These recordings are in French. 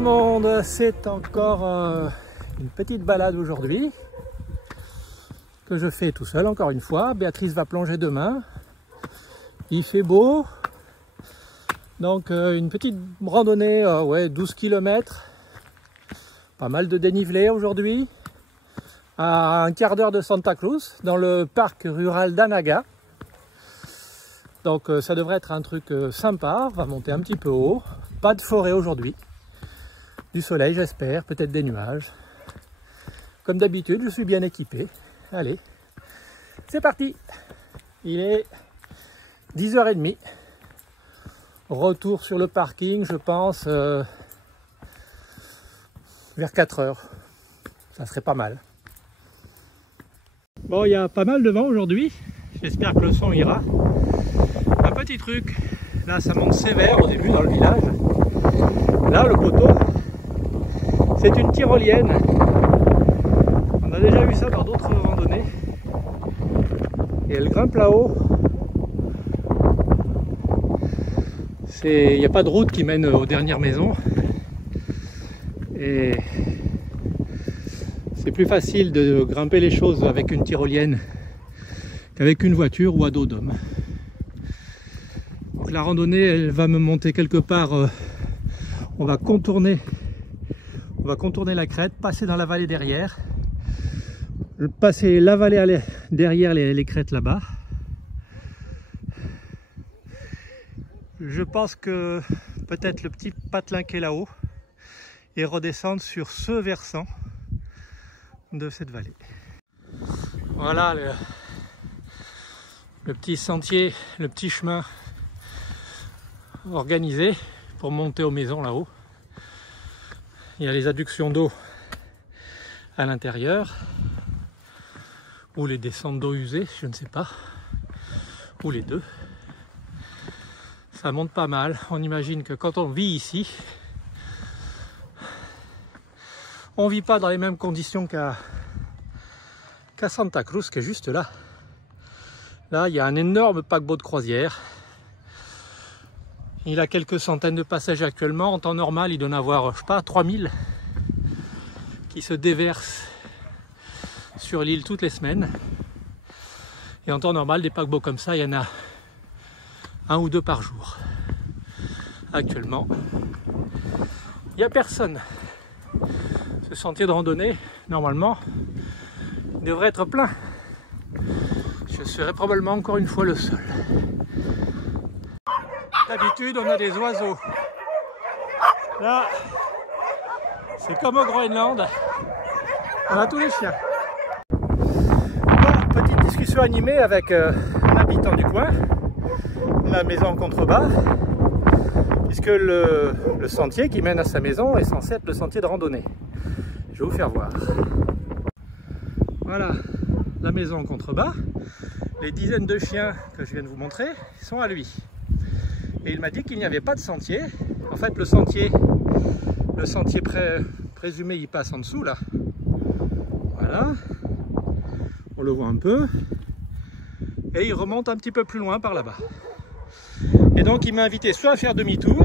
le monde, c'est encore une petite balade aujourd'hui que je fais tout seul encore une fois. Béatrice va plonger demain, il fait beau, donc une petite randonnée, ouais, 12 km, pas mal de dénivelé aujourd'hui, à un quart d'heure de Santa Cruz, dans le parc rural d'Anaga. Donc ça devrait être un truc sympa, on va monter un petit peu haut, pas de forêt aujourd'hui, du soleil j'espère, peut-être des nuages. Comme d'habitude, je suis bien équipé. Allez, c'est parti. Il est 10h30. Retour sur le parking, je pense, vers 4h. Ça serait pas mal. Bon, il y a pas mal de vent aujourd'hui. J'espère que le son ira. Un petit truc. Là, ça monte sévère au début dans le village. Là, le poteau, c'est une tyrolienne. On a déjà vu ça dans d'autres randonnées. Et elle grimpe là-haut. Il n'y a pas de route qui mène aux dernières maisons. Et c'est plus facile de grimper les choses avec une tyrolienne qu'avec une voiture ou à dos d'homme. Donc la randonnée, elle va me monter quelque part. On va contourner la crête, passer dans la vallée derrière. Passer la vallée derrière les crêtes là-bas. Je pense que peut-être le petit patelin qui est là-haut et redescendre sur ce versant de cette vallée. Voilà le petit sentier, le petit chemin organisé pour monter aux maisons là-haut. Il y a les adductions d'eau à l'intérieur, ou les descentes d'eau usée, je ne sais pas, ou les deux. Ça monte pas mal. On imagine que quand on vit ici, on vit pas dans les mêmes conditions qu'à Santa Cruz, qui est juste là. Là, il y a un énorme paquebot de croisière. Il a quelques centaines de passagers actuellement. En temps normal, il doit en avoir, je sais pas, 3000 qui se déversent sur l'île toutes les semaines. Et en temps normal, des paquebots comme ça, il y en a un ou deux par jour. Actuellement, il n'y a personne. Ce sentier de randonnée, normalement, devrait être plein. Je serai probablement encore une fois le seul. D'habitude, on a des oiseaux. Là, c'est comme au Groenland. On a tous les chiens. Bon, petite discussion animée avec un habitant du coin, la maison en contrebas, puisque le sentier qui mène à sa maison est censé être le sentier de randonnée. Je vais vous faire voir. Voilà la maison en contrebas. Les dizaines de chiens que je viens de vous montrer sont à lui. Et il m'a dit qu'il n'y avait pas de sentier. En fait, le sentier présumé, il passe en dessous là. Voilà. On le voit un peu. Et il remonte un petit peu plus loin par là-bas. Et donc il m'a invité soit à faire demi-tour,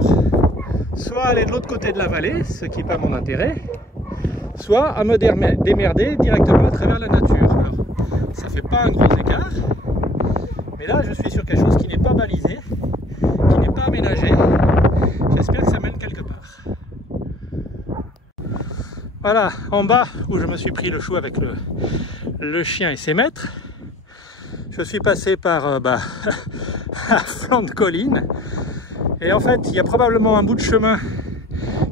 soit à aller de l'autre côté de la vallée, ce qui n'est pas mon intérêt, soit à me démerder directement à travers la nature. Alors, ça fait pas un gros écart, mais là je suis sur quelque chose qui n'est pas balisé, qui n'est pas aménagé. J'espère que ça mène quelque part. Voilà, en bas où je me suis pris le chou avec le chien et ses maîtres, je suis passé par à flanc de colline. Et en fait, il y a probablement un bout de chemin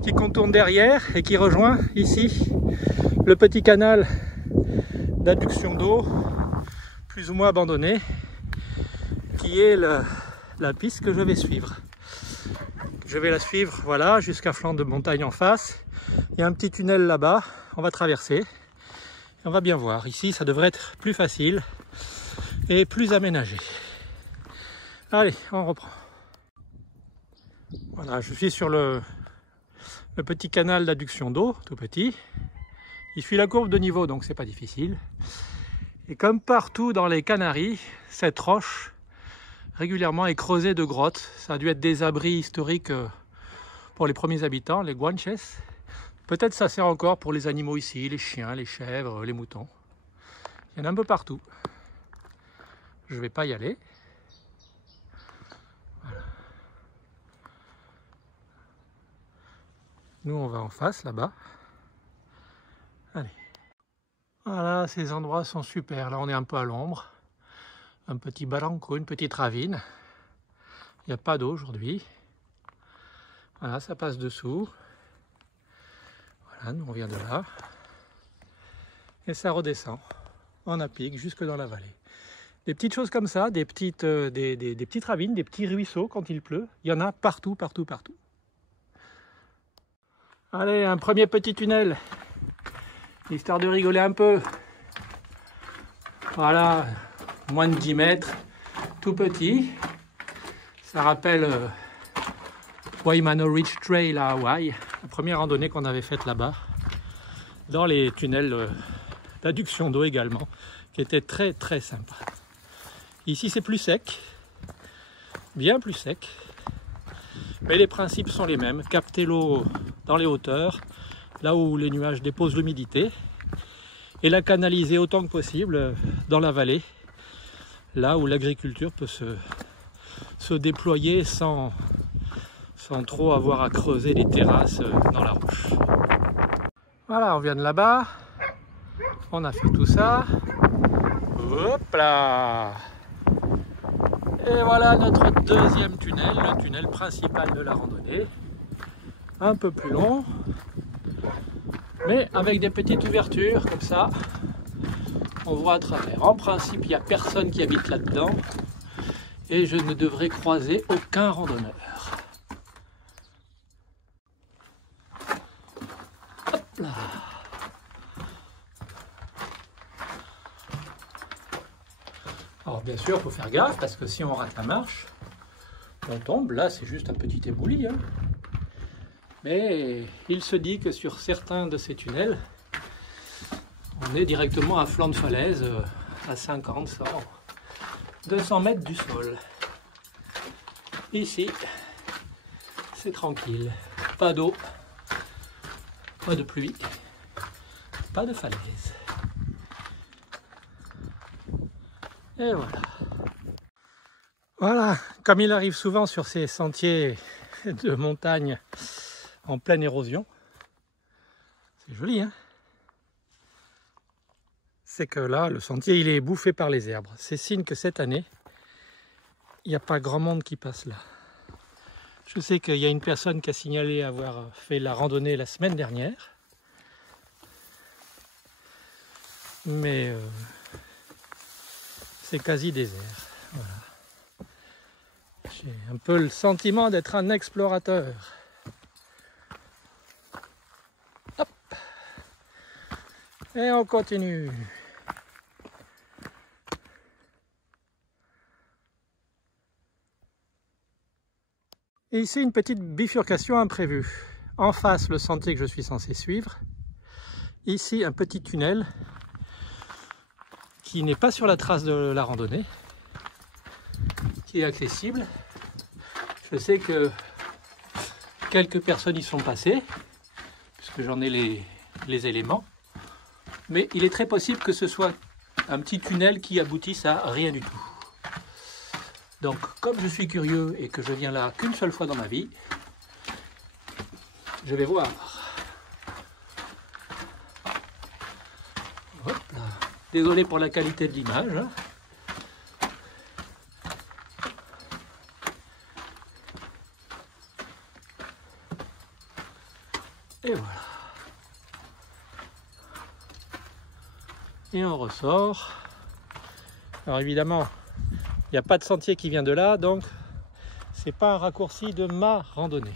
qui contourne derrière et qui rejoint ici le petit canal d'adduction d'eau, plus ou moins abandonné, qui est la piste que je vais suivre. Je vais la suivre, voilà, jusqu'à flanc de montagne en face. Il y a un petit tunnel là-bas, on va traverser. Et on va bien voir. Ici, ça devrait être plus facile et plus aménagé. Allez, on reprend. Voilà, je suis sur le petit canal d'adduction d'eau, tout petit. Il suit la courbe de niveau, donc c'est pas difficile. Et comme partout dans les Canaries, cette roche régulièrement est creusée de grottes. Ça a dû être des abris historiques pour les premiers habitants, les Guanches. Peut-être ça sert encore pour les animaux ici, les chiens, les chèvres, les moutons. Il y en a un peu partout. Je ne vais pas y aller. Voilà. Nous, on va en face, là-bas. Allez. Voilà, ces endroits sont super. Là, on est un peu à l'ombre. Un petit barranco, une petite ravine. Il n'y a pas d'eau aujourd'hui. Voilà, ça passe dessous. Voilà, nous, on vient de là. Et ça redescend en à pic jusque dans la vallée. Des petites choses comme ça, des petites ravines, des petits ruisseaux quand il pleut. Il y en a partout, partout, partout. Allez, un premier petit tunnel, histoire de rigoler un peu. Voilà, moins de 10 mètres, tout petit. Ça rappelle Waimano Ridge Trail à Hawaï, la première randonnée qu'on avait faite là-bas, dans les tunnels d'adduction d'eau également, qui était très très sympa. Ici c'est plus sec, bien plus sec, mais les principes sont les mêmes. Capter l'eau dans les hauteurs, là où les nuages déposent l'humidité, et la canaliser autant que possible dans la vallée, là où l'agriculture peut se déployer sans trop avoir à creuser des terrasses dans la roche. Voilà, on vient de là-bas, on a fait tout ça, hop là! Et voilà notre deuxième tunnel, le tunnel principal de la randonnée. Un peu plus long, mais avec des petites ouvertures comme ça, on voit à travers. En principe, il n'y a personne qui habite là-dedans et je ne devrais croiser aucun randonneur. Hop là. Alors bien sûr, il faut faire gaffe parce que si on rate la marche, on tombe. Là, c'est juste un petit éboulis, hein. Mais il se dit que sur certains de ces tunnels, on est directement à flanc de falaise, à 50, 100, 200 mètres du sol. Ici, c'est tranquille. Pas d'eau, pas de pluie, pas de falaise. Et voilà. Voilà, comme il arrive souvent sur ces sentiers de montagne en pleine érosion, c'est joli, hein? C'est que là, le sentier, il est bouffé par les herbes. C'est signe que cette année, il n'y a pas grand monde qui passe là. Je sais qu'il y a une personne qui a signalé avoir fait la randonnée la semaine dernière. Mais c'est quasi désert. Voilà. J'ai un peu le sentiment d'être un explorateur. Hop. Et on continue. Et ici, une petite bifurcation imprévue. En face, le sentier que je suis censé suivre. Ici, un petit tunnel qui n'est pas sur la trace de la randonnée, qui est accessible. Je sais que quelques personnes y sont passées, puisque j'en ai les éléments. Mais il est très possible que ce soit un petit tunnel qui aboutisse à rien du tout. Donc, comme je suis curieux et que je viens là qu'une seule fois dans ma vie, je vais voir. Hop là. Désolé pour la qualité de l'image. Hein. Et voilà. Et on ressort. Alors évidemment, il n'y a pas de sentier qui vient de là, donc c'est pas un raccourci de ma randonnée.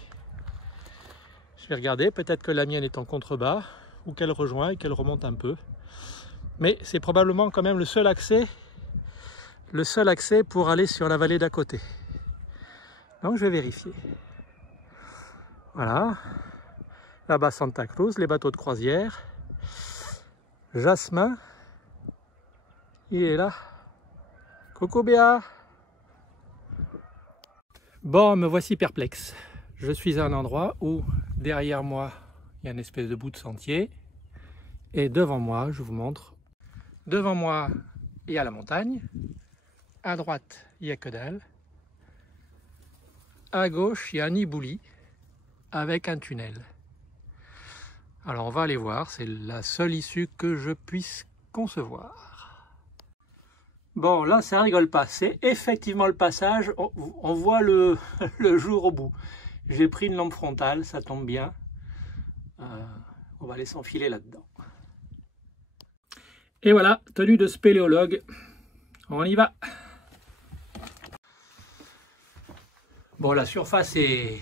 Je vais regarder, peut-être que la mienne est en contrebas, ou qu'elle rejoint et qu'elle remonte un peu. Mais c'est probablement quand même le seul accès pour aller sur la vallée d'à côté. Donc je vais vérifier. Voilà. Là-bas Santa Cruz, les bateaux de croisière. Jasmin, il est là. Coucou Béa. Bon, me voici perplexe. Je suis à un endroit où derrière moi, il y a une espèce de bout de sentier. Et devant moi, je vous montre, devant moi, il y a la montagne. À droite, il n'y a que dalle. À gauche, il y a un ibouli avec un tunnel. Alors on va aller voir, c'est la seule issue que je puisse concevoir. Bon, là ça rigole pas, c'est effectivement le passage, on voit le jour au bout. J'ai pris une lampe frontale, ça tombe bien. On va aller s'enfiler là-dedans. Et voilà, tenue de spéléologue, on y va. Bon, la surface est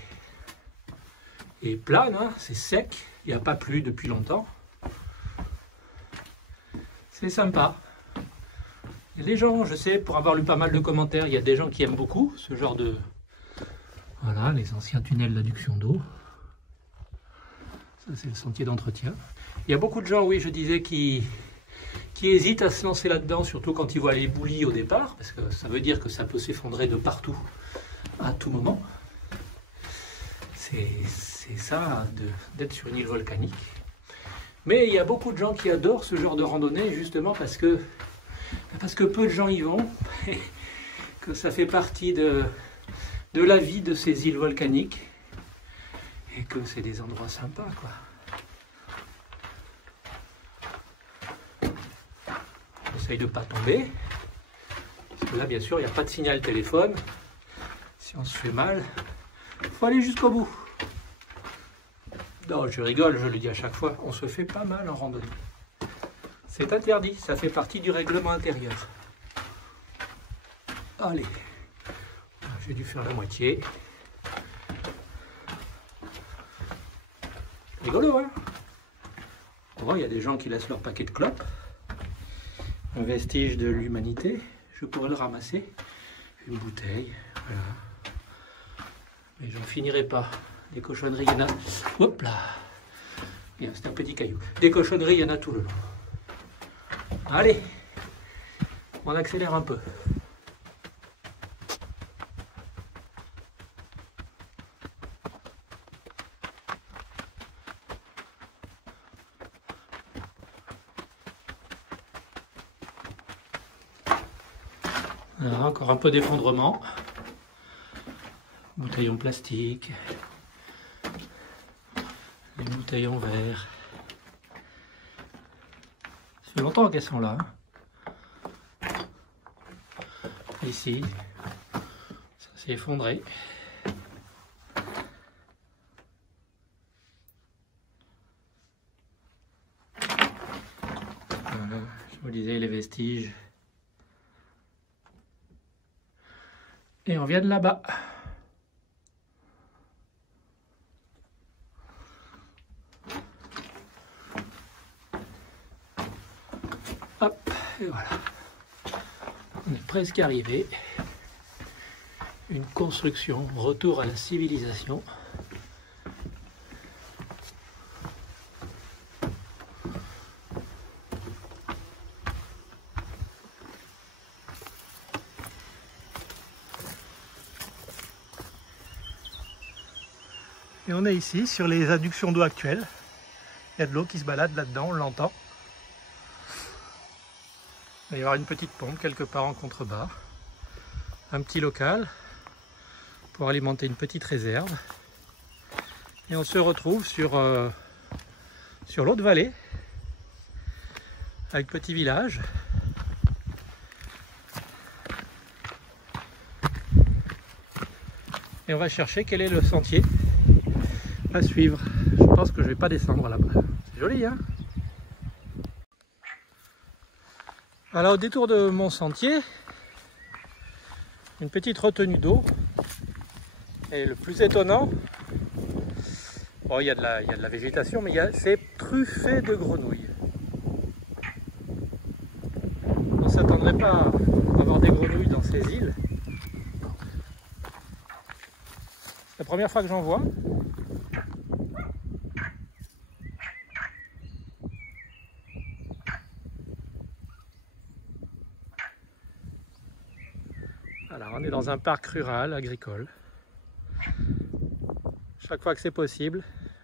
plane, hein, c'est sec, il n'y a pas plu depuis longtemps. C'est sympa. Il y a des gens, je sais, pour avoir lu pas mal de commentaires, il y a des gens qui aiment beaucoup ce genre de... Voilà, les anciens tunnels d'adduction d'eau. Ça, c'est le sentier d'entretien. Il y a beaucoup de gens, oui, je disais, qui hésitent à se lancer là-dedans, surtout quand ils voient les boulis au départ, parce que ça veut dire que ça peut s'effondrer de partout, à tout moment. C'est ça, d'être sur une île volcanique. Mais il y a beaucoup de gens qui adorent ce genre de randonnée, justement parce que peu de gens y vont, et que ça fait partie de la vie de ces îles volcaniques, et que c'est des endroits sympas, quoi. Essaye de ne pas tomber, parce que là, bien sûr, il n'y a pas de signal téléphone. Si on se fait mal, il faut aller jusqu'au bout. Non, je rigole, je le dis à chaque fois, on se fait pas mal en randonnée. C'est interdit, ça fait partie du règlement intérieur. Allez, j'ai dû faire la moitié. Rigolo, hein? On voit, il y a des gens qui laissent leur paquet de clopes. Un vestige de l'humanité, je pourrais le ramasser. Une bouteille, voilà. Mais j'en finirai pas. Des cochonneries, il y en a... Hop là! Bien, c'est un petit caillou. Des cochonneries, il y en a tout le long. Allez! On accélère un peu. Voilà, encore un peu d'effondrement. Bouteilles en plastique. Les bouteilles en verre. Ça fait longtemps qu'elles sont là. Ici, ça s'est effondré. Voilà, je vous disais les vestiges. Et on vient de là-bas. Hop, et voilà. On est presque arrivé. Une construction, retour à la civilisation. Et on est ici sur les adductions d'eau actuelles. Il y a de l'eau qui se balade là-dedans, on l'entend. Il va y avoir une petite pompe quelque part en contrebas. Un petit local pour alimenter une petite réserve. Et on se retrouve sur l'autre vallée, avec petit village. Et on va chercher quel est le sentier à suivre. Je pense que je vais pas descendre là-bas. C'est joli, hein? Alors au détour de mon sentier, une petite retenue d'eau. Et le plus étonnant, bon, il y a de la végétation, mais c'est truffé de grenouilles. On ne s'attendrait pas à avoir des grenouilles dans ces îles. C'est la première fois que j'en vois. Alors, on est dans un parc rural, agricole. Chaque fois que c'est possible,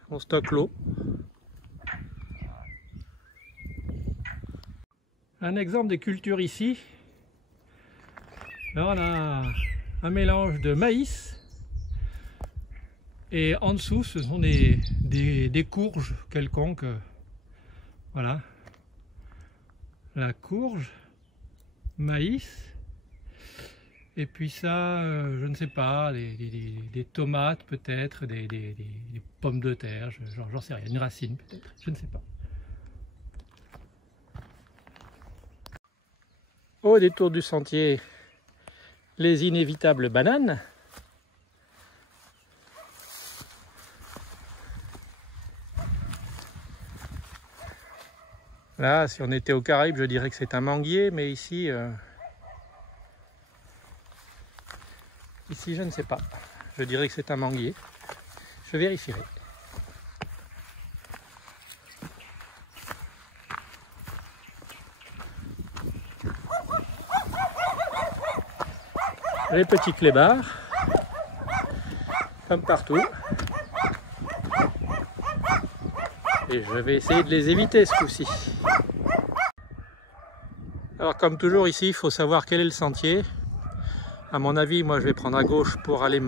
on stocke l'eau un exemple des cultures ici. Là, on a un mélange de maïs et en dessous, ce sont des courges quelconques. Voilà. La courge, maïs, et puis ça, je ne sais pas, des tomates peut-être, des pommes de terre, j'en sais rien, une racine peut-être, je ne sais pas. Au détour du sentier, les inévitables bananes. Là, si on était aux Caraïbes, je dirais que c'est un manguier, mais ici, ici, je ne sais pas. Je dirais que c'est un manguier. Je vérifierai. Les petits clébards, comme partout. Et je vais essayer de les éviter ce coup-ci. Alors comme toujours ici, il faut savoir quel est le sentier. À mon avis, moi je vais prendre à gauche pour aller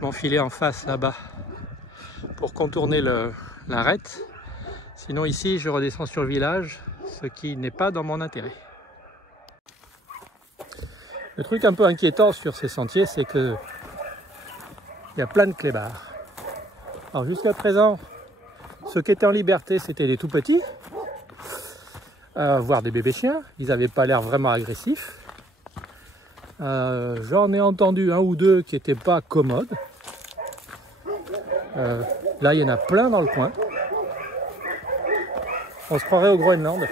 m'enfiler en face là-bas pour contourner l'arête. Sinon ici, je redescends sur le village, ce qui n'est pas dans mon intérêt. Le truc un peu inquiétant sur ces sentiers, c'est que il y a plein de clébards. Alors jusqu'à présent, ceux qui étaient en liberté, c'était des tout petits, voire des bébés chiens. Ils n'avaient pas l'air vraiment agressifs. J'en ai entendu un ou deux qui n'étaient pas commodes. Là, il y en a plein dans le coin. On se croirait au Groenland.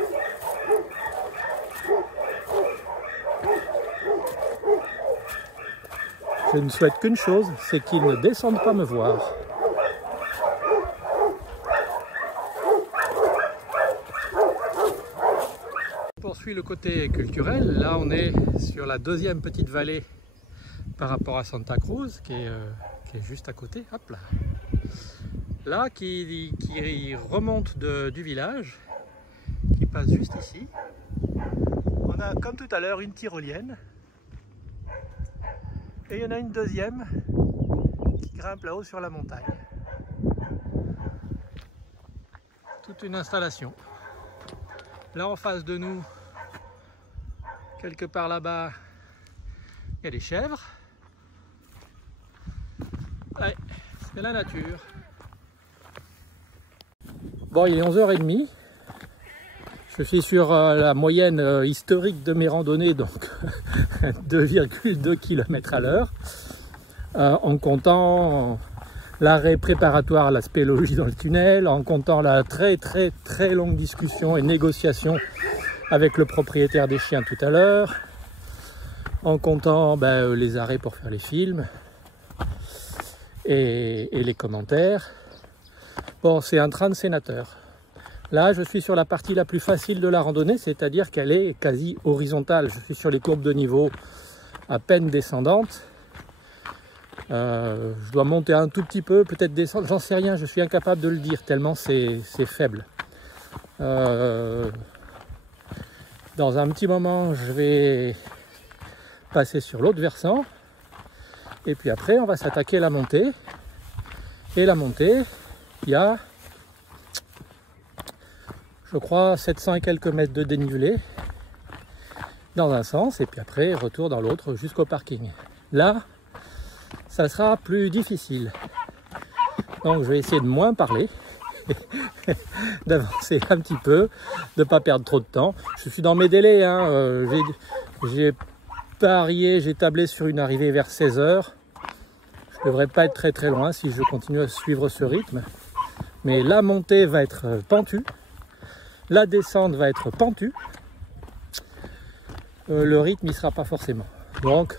Je ne souhaite qu'une chose, c'est qu'ils ne descendent pas me voir. On poursuit le côté culturel. Là, on est sur la deuxième petite vallée par rapport à Santa Cruz, qui est juste à côté. Hop là. Là, qui remonte du village, qui passe juste ici. On a, comme tout à l'heure, une tyrolienne. Et il y en a une deuxième qui grimpe là-haut sur la montagne. Toute une installation. Là en face de nous, quelque part là-bas, il y a des chèvres. Ouais, c'est la nature. Bon, il est 11h30. Je suis sur la moyenne historique de mes randonnées, donc 2,2 km à l'heure, en comptant l'arrêt préparatoire à la spéléologie dans le tunnel, en comptant la très longue discussion et négociation avec le propriétaire des chiens tout à l'heure, en comptant les arrêts pour faire les films et les commentaires. Bon, c'est un train de sénateur. Là, je suis sur la partie la plus facile de la randonnée, c'est-à-dire qu'elle est quasi horizontale. Je suis sur les courbes de niveau à peine descendantes. Je dois monter un tout petit peu, peut-être descendre, j'en sais rien, je suis incapable de le dire tellement c'est faible. Dans un petit moment, je vais passer sur l'autre versant. Et puis après, on va s'attaquer à la montée. Et la montée, il y a, je crois, 700 et quelques mètres de dénivelé dans un sens, et puis après retour dans l'autre jusqu'au parking. Là, ça sera plus difficile. Donc je vais essayer de moins parler, d'avancer un petit peu, de ne pas perdre trop de temps. Je suis dans mes délais, hein. J'ai parié, j'ai tablé sur une arrivée vers 16 h. Je ne devrais pas être très loin si je continue à suivre ce rythme. Mais la montée va être pentue. La descente va être pentue. Le rythme n'y sera pas forcément. Donc,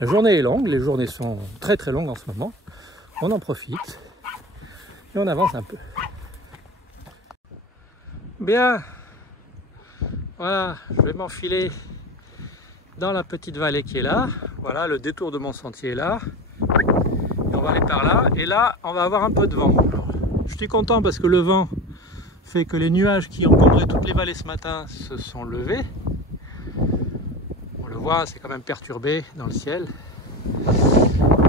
la journée est longue. Les journées sont très longues en ce moment. On en profite. Et on avance un peu. Bien. Voilà, je vais m'enfiler dans la petite vallée qui est là. Voilà, le détour de mon sentier est là. Et on va aller par là. Et là, on va avoir un peu de vent. Je suis content parce que le vent fait que les nuages qui encombraient toutes les vallées ce matin se sont levés. On le voit, c'est quand même perturbé dans le ciel.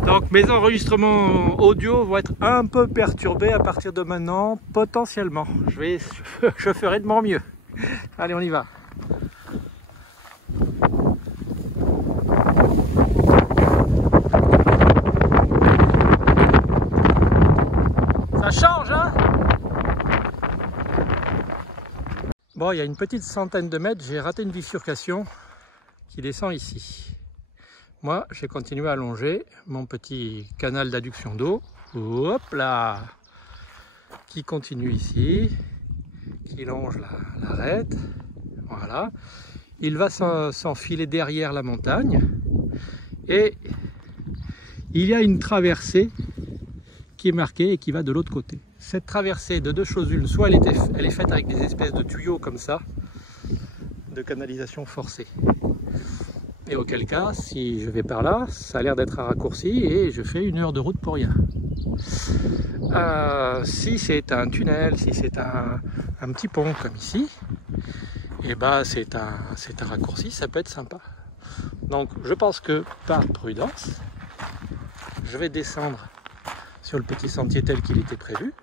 Donc mes enregistrements audio vont être un peu perturbés à partir de maintenant, potentiellement. Je ferai de mon mieux. Allez, on y va. Ça change, hein? Bon, il y a une petite centaine de mètres, j'ai raté une bifurcation qui descend ici. Moi, j'ai continué à longer mon petit canal d'adduction d'eau. Hop là! Qui continue ici, qui longe l'arête. Voilà. Il va s'enfiler derrière la montagne. Et il y a une traversée qui est marquée et qui va de l'autre côté. Cette traversée, de deux choses l'une, soit elle est faite avec des espèces de tuyaux comme ça, de canalisation forcée. Et auquel cas, si je vais par là, ça a l'air d'être un raccourci et je fais 1 heure de route pour rien. Si c'est un tunnel, si c'est un petit pont comme ici, et ben c'est un raccourci, ça peut être sympa. Donc je pense que par prudence, je vais descendre sur le petit sentier tel qu'il était prévu.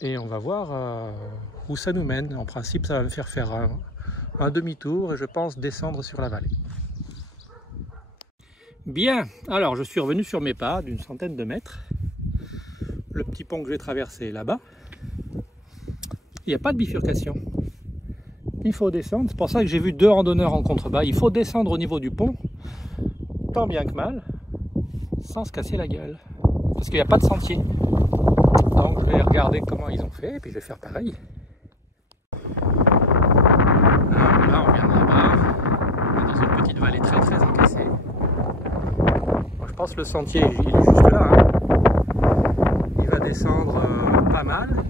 Et on va voir où ça nous mène. En principe, ça va me faire faire un demi-tour et je pense descendre sur la vallée. Bien, alors je suis revenu sur mes pas d'une centaine de mètres. Le petit pont que j'ai traversé là-bas. Il n'y a pas de bifurcation. Il faut descendre. C'est pour ça que j'ai vu 2 randonneurs en contrebas. Il faut descendre au niveau du pont, tant bien que mal, sans se casser la gueule. Parce qu'il n'y a pas de sentier. Donc je vais regarder comment ils ont fait et puis je vais faire pareil. Alors là on vient de là-bas, on est dans une petite vallée très très encaissée. Bon, je pense que le sentier il est juste là. Hein. Il va descendre pas mal.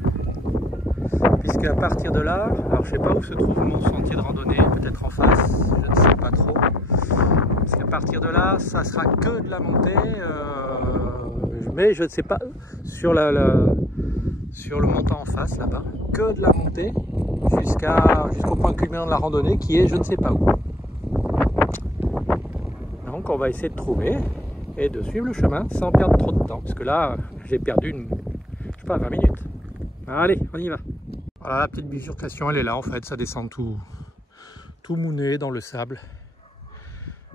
Puisqu'à partir de là, alors je sais pas où se trouve mon sentier de randonnée, peut-être en face, je ne sais pas trop. Parce qu'à partir de là, ça sera que de la montée. Mais je ne sais pas, sur le montant en face là-bas, que de la montée jusqu'au point culminant de la randonnée qui est je ne sais pas où. Donc on va essayer de trouver et de suivre le chemin sans perdre trop de temps, parce que là j'ai perdu je sais pas, 20 minutes. Allez, on y va. Voilà, la petite bifurcation elle est là en fait, ça descend tout mouné dans le sable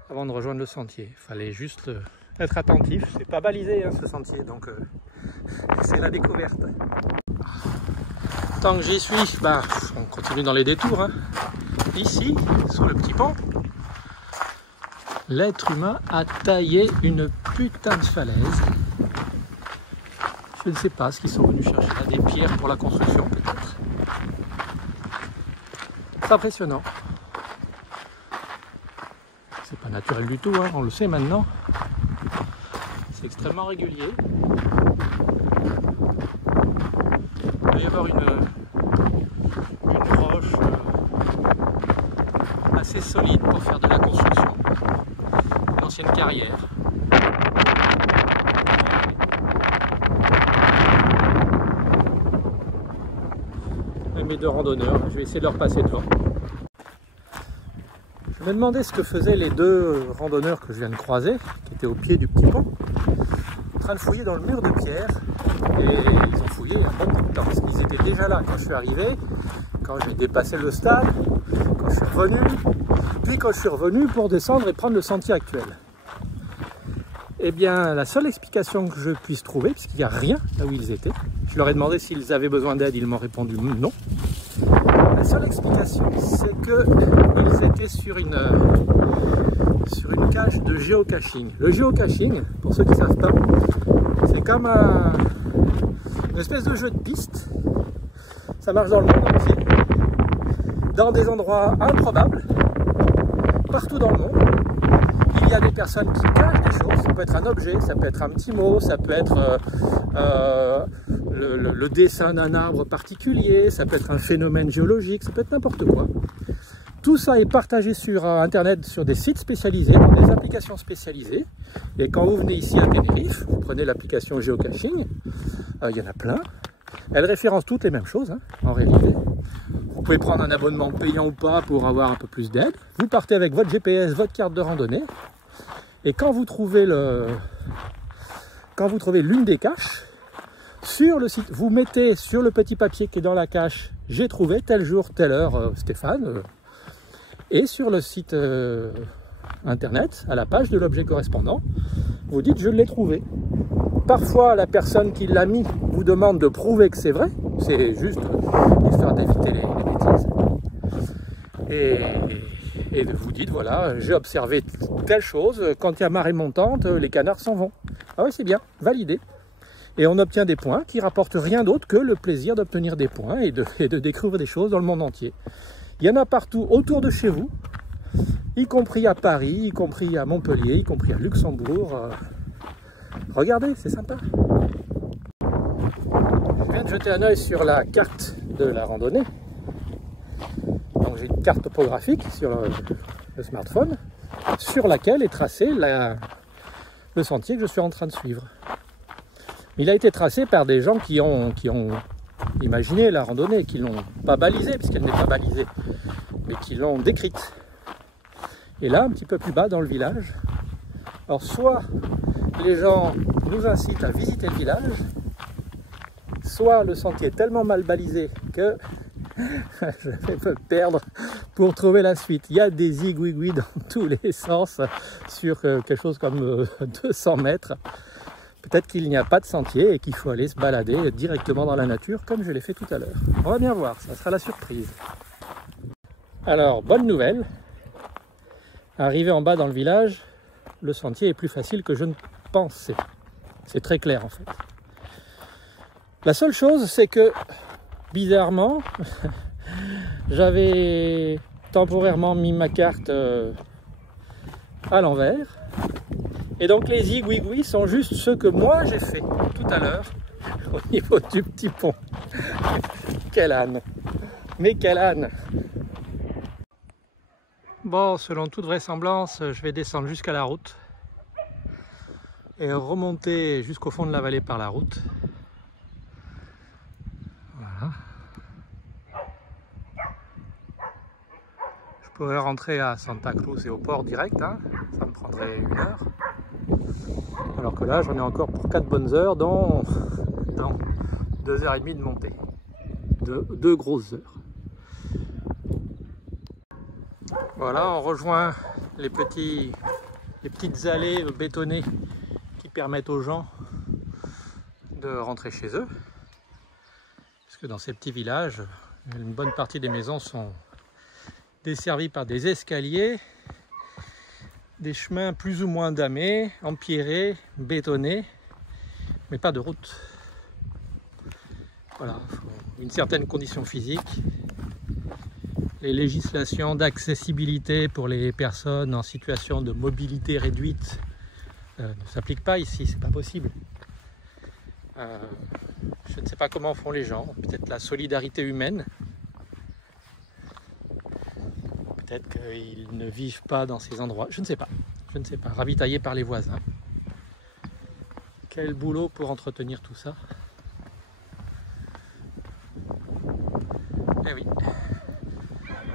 avant de rejoindre le sentier. Il fallait juste être attentif, c'est pas balisé hein, ce sentier, donc c'est la découverte. Tant que j'y suis, bah, on continue dans les détours. Hein. Ici, sur le petit pont, l'être humain a taillé une putain de falaise. Je ne sais pas ce qu'ils sont venus chercher là, des pierres pour la construction peut-être. C'est impressionnant. C'est pas naturel du tout, hein, on le sait maintenant. C'est extrêmement régulier. Il va y avoir une roche assez solide pour faire de la construction. Une ancienne carrière. Et mes 2 randonneurs, je vais essayer de leur passer devant. Je me demandais ce que faisaient les 2 randonneurs que je viens de croiser, qui étaient au pied du petit pont, en train de fouiller dans le mur de pierre. Et ils ont fouillé un bon bout de temps, parce qu'ils étaient déjà là quand je suis arrivé, quand j'ai dépassé le stade, quand je suis revenu, puis quand je suis revenu pour descendre et prendre le sentier actuel. Eh bien, la seule explication que je puisse trouver, puisqu'il n'y a rien là où ils étaient, je leur ai demandé s'ils avaient besoin d'aide, ils m'ont répondu non. La seule explication, c'est qu'ils étaient sur une cache de géocaching. Le géocaching, pour ceux qui ne savent pas, c'est comme une espèce de jeu de piste. Ça marche dans le monde entier, dans des endroits improbables, partout dans le monde. Il y a des personnes qui cachent des choses, ça peut être un objet, ça peut être un petit mot, ça peut être le dessin d'un arbre particulier, ça peut être un phénomène géologique, ça peut être n'importe quoi. Tout ça est partagé sur Internet, sur des sites spécialisés, dans des applications spécialisées. Et quand vous venez ici à Tenerife, vous prenez l'application géocaching, il y en a plein. Elle référence toutes les mêmes choses, hein, en réalité. Vous pouvez prendre un abonnement payant ou pas pour avoir un peu plus d'aide. Vous partez avec votre GPS, votre carte de randonnée. Et quand vous trouvez l'une des caches, sur le site, vous mettez sur le petit papier qui est dans la cache, j'ai trouvé tel jour, telle heure, Stéphane. Et sur le site internet, à la page de l'objet correspondant, vous dites je l'ai trouvé. Parfois, la personne qui l'a mis vous demande de prouver que c'est vrai. C'est juste histoire d'éviter les bêtises. Et vous dites, voilà, j'ai observé telle chose. Quand il y a marée montante, les canards s'en vont. Ah oui, c'est bien, validé. Et on obtient des points qui rapportent rien d'autre que le plaisir d'obtenir des points et de découvrir des choses dans le monde entier. Il y en a partout autour de chez vous, y compris à Paris, y compris à Montpellier, y compris à Luxembourg. Regardez, c'est sympa. Je viens de jeter un œil sur la carte de la randonnée. Donc j'ai une carte topographique sur le smartphone sur laquelle est tracé le sentier que je suis en train de suivre. Il a été tracé par des gens qui ont imaginé la randonnée, qui l'ont pas balisée, puisqu'elle n'est pas balisée, mais qui l'ont décrite. Et là, un petit peu plus bas dans le village, alors soit les gens nous incitent à visiter le village, soit le sentier est tellement mal balisé que je vais me perdre pour trouver la suite. Il y a des zigouigouis dans tous les sens sur quelque chose comme 200 mètres. Peut-être qu'il n'y a pas de sentier et qu'il faut aller se balader directement dans la nature comme je l'ai fait tout à l'heure. On va bien voir, ça sera la surprise. Alors, bonne nouvelle. Arrivé en bas dans le village, le sentier est plus facile que je ne pensais. C'est très clair en fait. La seule chose, c'est que, bizarrement, j'avais temporairement mis ma carte à l'envers. Et donc les zigouigouis sont juste ceux que moi j'ai fait tout à l'heure au niveau du petit pont. Quel âne! Mais quel âne! Bon, selon toute vraisemblance, je vais descendre jusqu'à la route et remonter jusqu'au fond de la vallée par la route. Voilà. Je pourrais rentrer à Santa Cruz et au port direct, hein. Ça me prendrait 1 heure. Alors que là, j'en ai encore pour 4 bonnes heures, dont 2h30 de montée. 2 grosses heures. Voilà, on rejoint les petites allées bétonnées qui permettent aux gens de rentrer chez eux. Parce que dans ces petits villages, une bonne partie des maisons sont desservies par des escaliers, des chemins plus ou moins damés, empierrés, bétonnés, mais pas de route. Voilà, il faut une certaine condition physique. Les législations d'accessibilité pour les personnes en situation de mobilité réduite ne s'appliquent pas ici, c'est pas possible. Je ne sais pas comment font les gens, peut-être la solidarité humaine. Peut-être qu'ils ne vivent pas dans ces endroits, je ne sais pas, ravitaillés par les voisins. Quel boulot pour entretenir tout ça. Eh oui,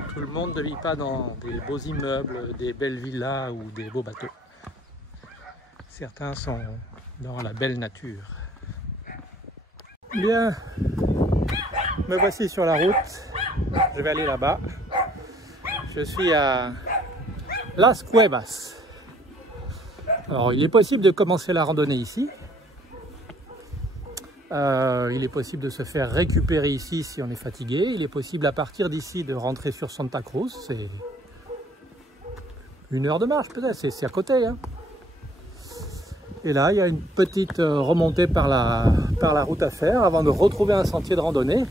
tout le monde ne vit pas dans des beaux immeubles, des belles villas ou des beaux bateaux. Certains sont dans la belle nature. Bien, me voici sur la route, je vais aller là-bas. Je suis à Las Cuevas. Alors, il est possible de commencer la randonnée ici. Il est possible de se faire récupérer ici si on est fatigué. Il est possible à partir d'ici de rentrer sur Santa Cruz. C'est 1 heure de marche peut-être, c'est à côté. Hein. Et là, il y a une petite remontée par la route à faire avant de retrouver un sentier de randonnée.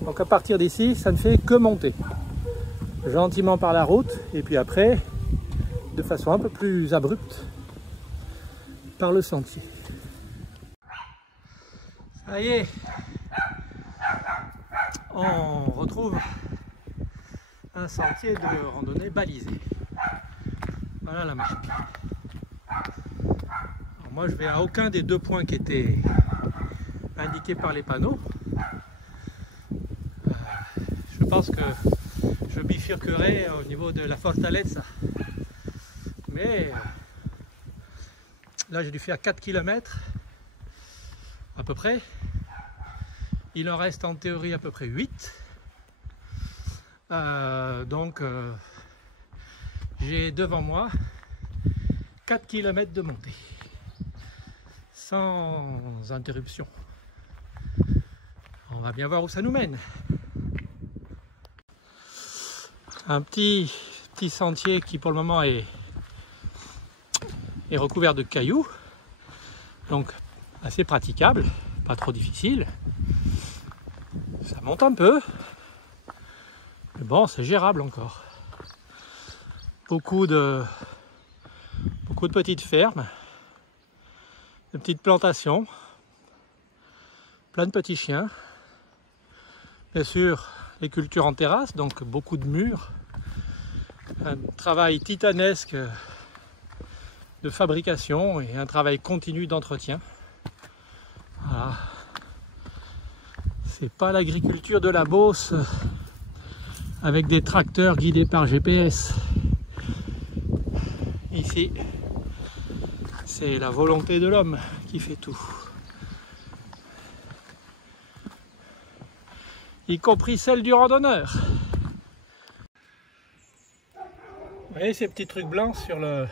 Donc à partir d'ici, ça ne fait que monter. Gentiment par la route et puis après, de façon un peu plus abrupte, par le sentier. Ça y est, on retrouve un sentier de randonnée balisé. Voilà la machine. Alors moi je vais à aucun des 2 points qui étaient indiqué par les panneaux. Je pense que je bifurquerai au niveau de la Fortaleza. Mais là j'ai dû faire 4 km à peu près. Il en reste en théorie à peu près 8. Donc j'ai devant moi 4 km de montée. Sans interruption. On va bien voir où ça nous mène. Un petit sentier qui pour le moment est recouvert de cailloux. Donc assez praticable, pas trop difficile. Ça monte un peu. Mais bon, c'est gérable encore. Beaucoup de petites fermes, de petites plantations, plein de petits chiens. Bien sûr, les cultures en terrasse, donc beaucoup de murs. Un travail titanesque de fabrication et un travail continu d'entretien. Voilà. C'est pas l'agriculture de la Beauce avec des tracteurs guidés par GPS. Ici, c'est la volonté de l'homme qui fait tout. Y compris celle du randonneur. Vous voyez ces petits trucs blancs sur la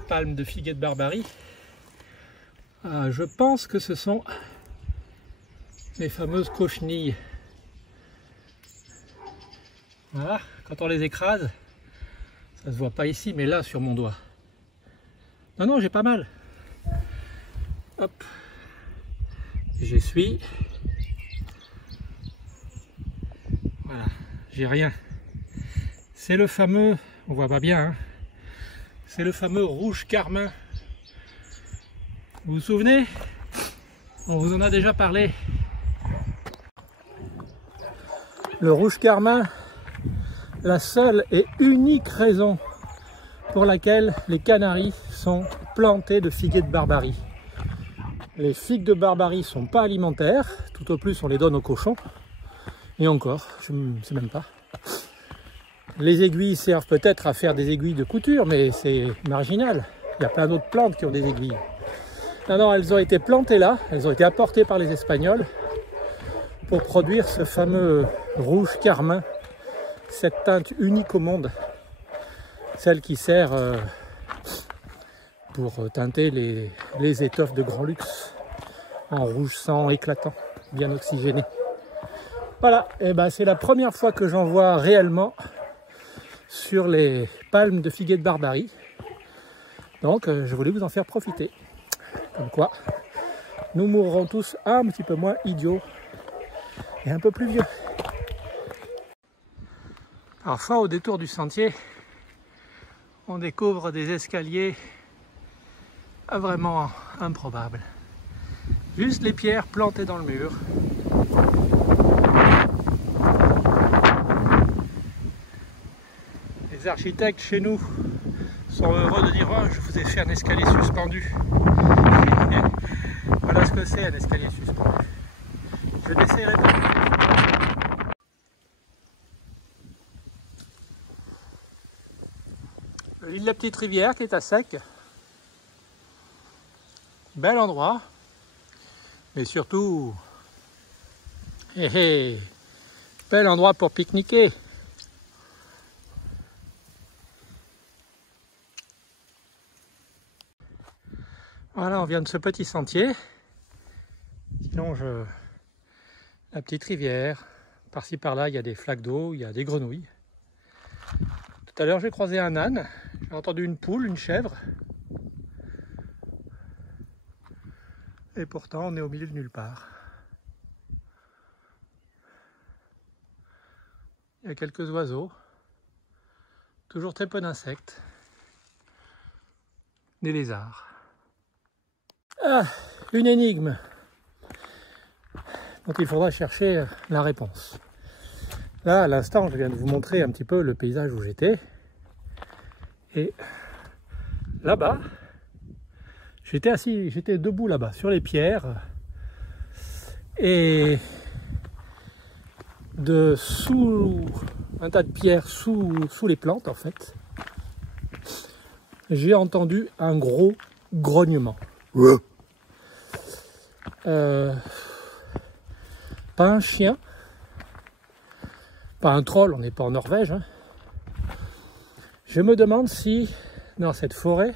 palme de figuier de Barbarie. Je pense que ce sont les fameuses cochenilles. Voilà, quand on les écrase, ça se voit pas ici, mais là sur mon doigt. Non, non, j'ai pas mal. Hop, j'essuie. Voilà, j'ai rien. C'est le fameux, on voit pas bien, hein, c'est le fameux rouge carmin. Vous vous souvenez? On vous en a déjà parlé. Le rouge carmin, la seule et unique raison pour laquelle les Canaries sont plantées de figuiers de Barbarie. Les figues de Barbarie sont pas alimentaires, tout au plus on les donne aux cochons. Et encore, je ne sais même pas. Les aiguilles servent peut-être à faire des aiguilles de couture, mais c'est marginal. Il y a plein d'autres plantes qui ont des aiguilles. Non, non, elles ont été plantées là, elles ont été apportées par les Espagnols pour produire ce fameux rouge carmin, cette teinte unique au monde, celle qui sert pour teinter les étoffes de grand luxe en rouge sang éclatant, bien oxygéné. Voilà, et ben c'est la première fois que j'en vois réellement sur les palmes de figuier de Barbarie. Donc je voulais vous en faire profiter. Comme quoi, nous mourrons tous un petit peu moins idiots et un peu plus vieux. Parfois, au détour du sentier, on découvre des escaliers vraiment improbables. Juste les pierres plantées dans le mur. Les architectes chez nous sont heureux de dire « Oh, je vous ai fait un escalier suspendu ». Voilà ce que c'est un escalier suspendu. Je n'essaierai pas. L'île de la Petite Rivière qui est à sec. Bel endroit. Mais surtout, bel endroit pour pique-niquer. Voilà, on vient de ce petit sentier. Sinon, la petite rivière. Par-ci par-là, il y a des flaques d'eau, il y a des grenouilles. Tout à l'heure, j'ai croisé un âne. J'ai entendu une poule, une chèvre. Et pourtant, on est au milieu de nulle part. Il y a quelques oiseaux. Toujours très peu d'insectes. Des lézards. Ah, une énigme dont il faudra chercher la réponse. Là, à l'instant, je viens de vous montrer un petit peu le paysage où j'étais. Et là-bas, j'étais debout là-bas, sur les pierres, et sous un tas de pierres sous les plantes en fait, j'ai entendu un gros grognement. Pas un chien, pas un troll, on n'est pas en Norvège, hein. Je me demande si dans cette forêt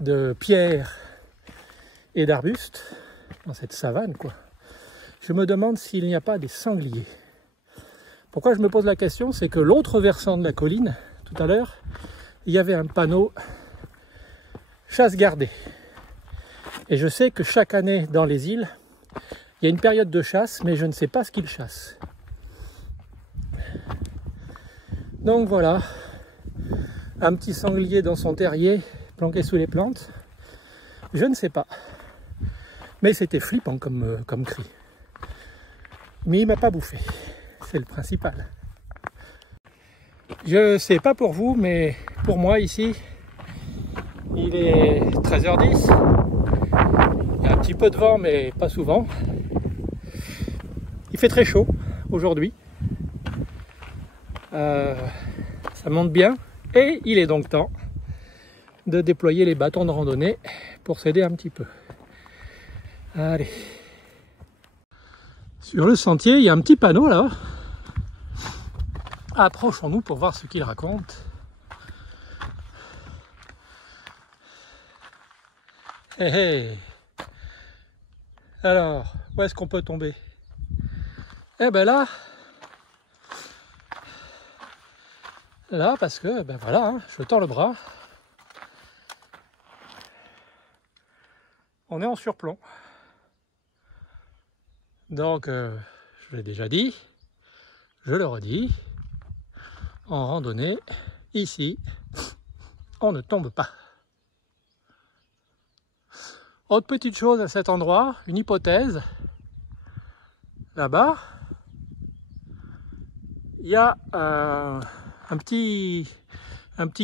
de pierres et d'arbustes, dans cette savane quoi, je me demande s'il n'y a pas des sangliers. Pourquoi je me pose la question, c'est que l'autre versant de la colline, tout à l'heure, il y avait un panneau chasse gardée. Et je sais que chaque année dans les îles, il y a une période de chasse, mais je ne sais pas ce qu'ils chassent. Donc voilà, un petit sanglier dans son terrier, planqué sous les plantes, je ne sais pas. Mais c'était flippant comme cri. Mais il m'a pas bouffé, c'est le principal. Je sais pas pour vous, mais pour moi ici, il est 13h10. Il y a un petit peu de vent, mais pas souvent. Il fait très chaud aujourd'hui. Ça monte bien. Et il est donc temps de déployer les bâtons de randonnée pour s'aider un petit peu. Allez. Sur le sentier, il y a un petit panneau là. Approchons-nous pour voir ce qu'il raconte. Hé hé. Alors, où est-ce qu'on peut tomber? Eh ben là, parce que, ben voilà, hein, je tends le bras. On est en surplomb. Donc, je l'ai déjà dit, je le redis, en randonnée, ici, on ne tombe pas. Autre petite chose à cet endroit, une hypothèse, là-bas, il y a un petit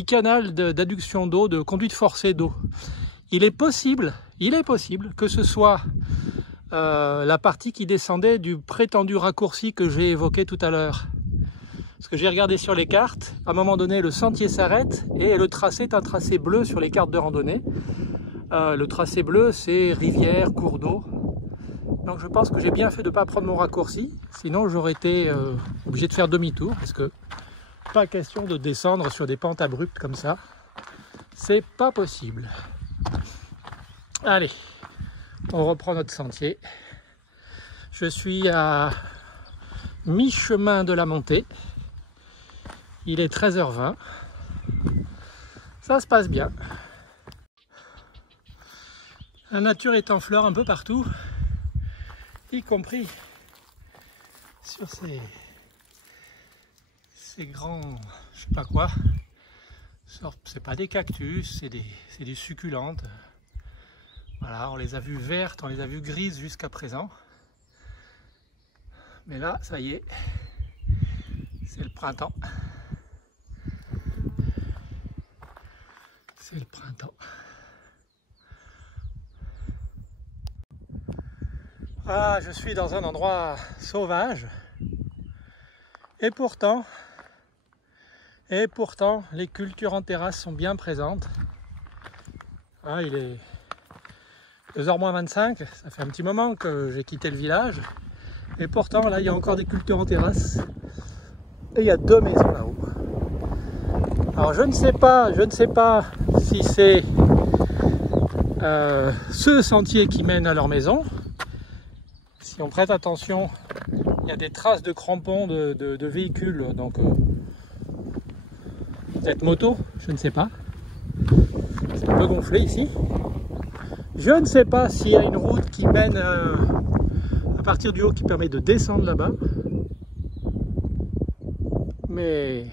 canal d'adduction d'eau, de conduite forcée d'eau. Il est possible que ce soit la partie qui descendait du prétendu raccourci que j'ai évoqué tout à l'heure. Parce que j'ai regardé sur les cartes, à un moment donné le sentier s'arrête et le tracé est un tracé bleu sur les cartes de randonnée. Le tracé bleu c'est rivière, cours d'eau. Donc je pense que j'ai bien fait de ne pas prendre mon raccourci, sinon j'aurais été obligé de faire demi-tour, parce que pas question de descendre sur des pentes abruptes comme ça, c'est pas possible. Allez, on reprend notre sentier. Je suis à mi-chemin de la montée, il est 13h20, ça se passe bien. La nature est en fleurs un peu partout, y compris sur ces grands, je sais pas quoi, c'est pas des cactus, c'est des succulentes. Voilà, on les a vues vertes, on les a vues grises jusqu'à présent. Mais là, ça y est, c'est le printemps. C'est le printemps. Ah, je suis dans un endroit sauvage. Et pourtant, les cultures en terrasse sont bien présentes. Ah, il est 2h-25, ça fait un petit moment que j'ai quitté le village. Et pourtant, là, il y a encore des cultures en terrasse. Et il y a 2 maisons là-haut. Alors, je ne sais pas si c'est ce sentier qui mène à leur maison. Si on prête attention, il y a des traces de crampons de véhicules, donc peut-être moto, je ne sais pas. C'est un peu gonflé ici. Je ne sais pas s'il y a une route qui mène à partir du haut qui permet de descendre là-bas. Mais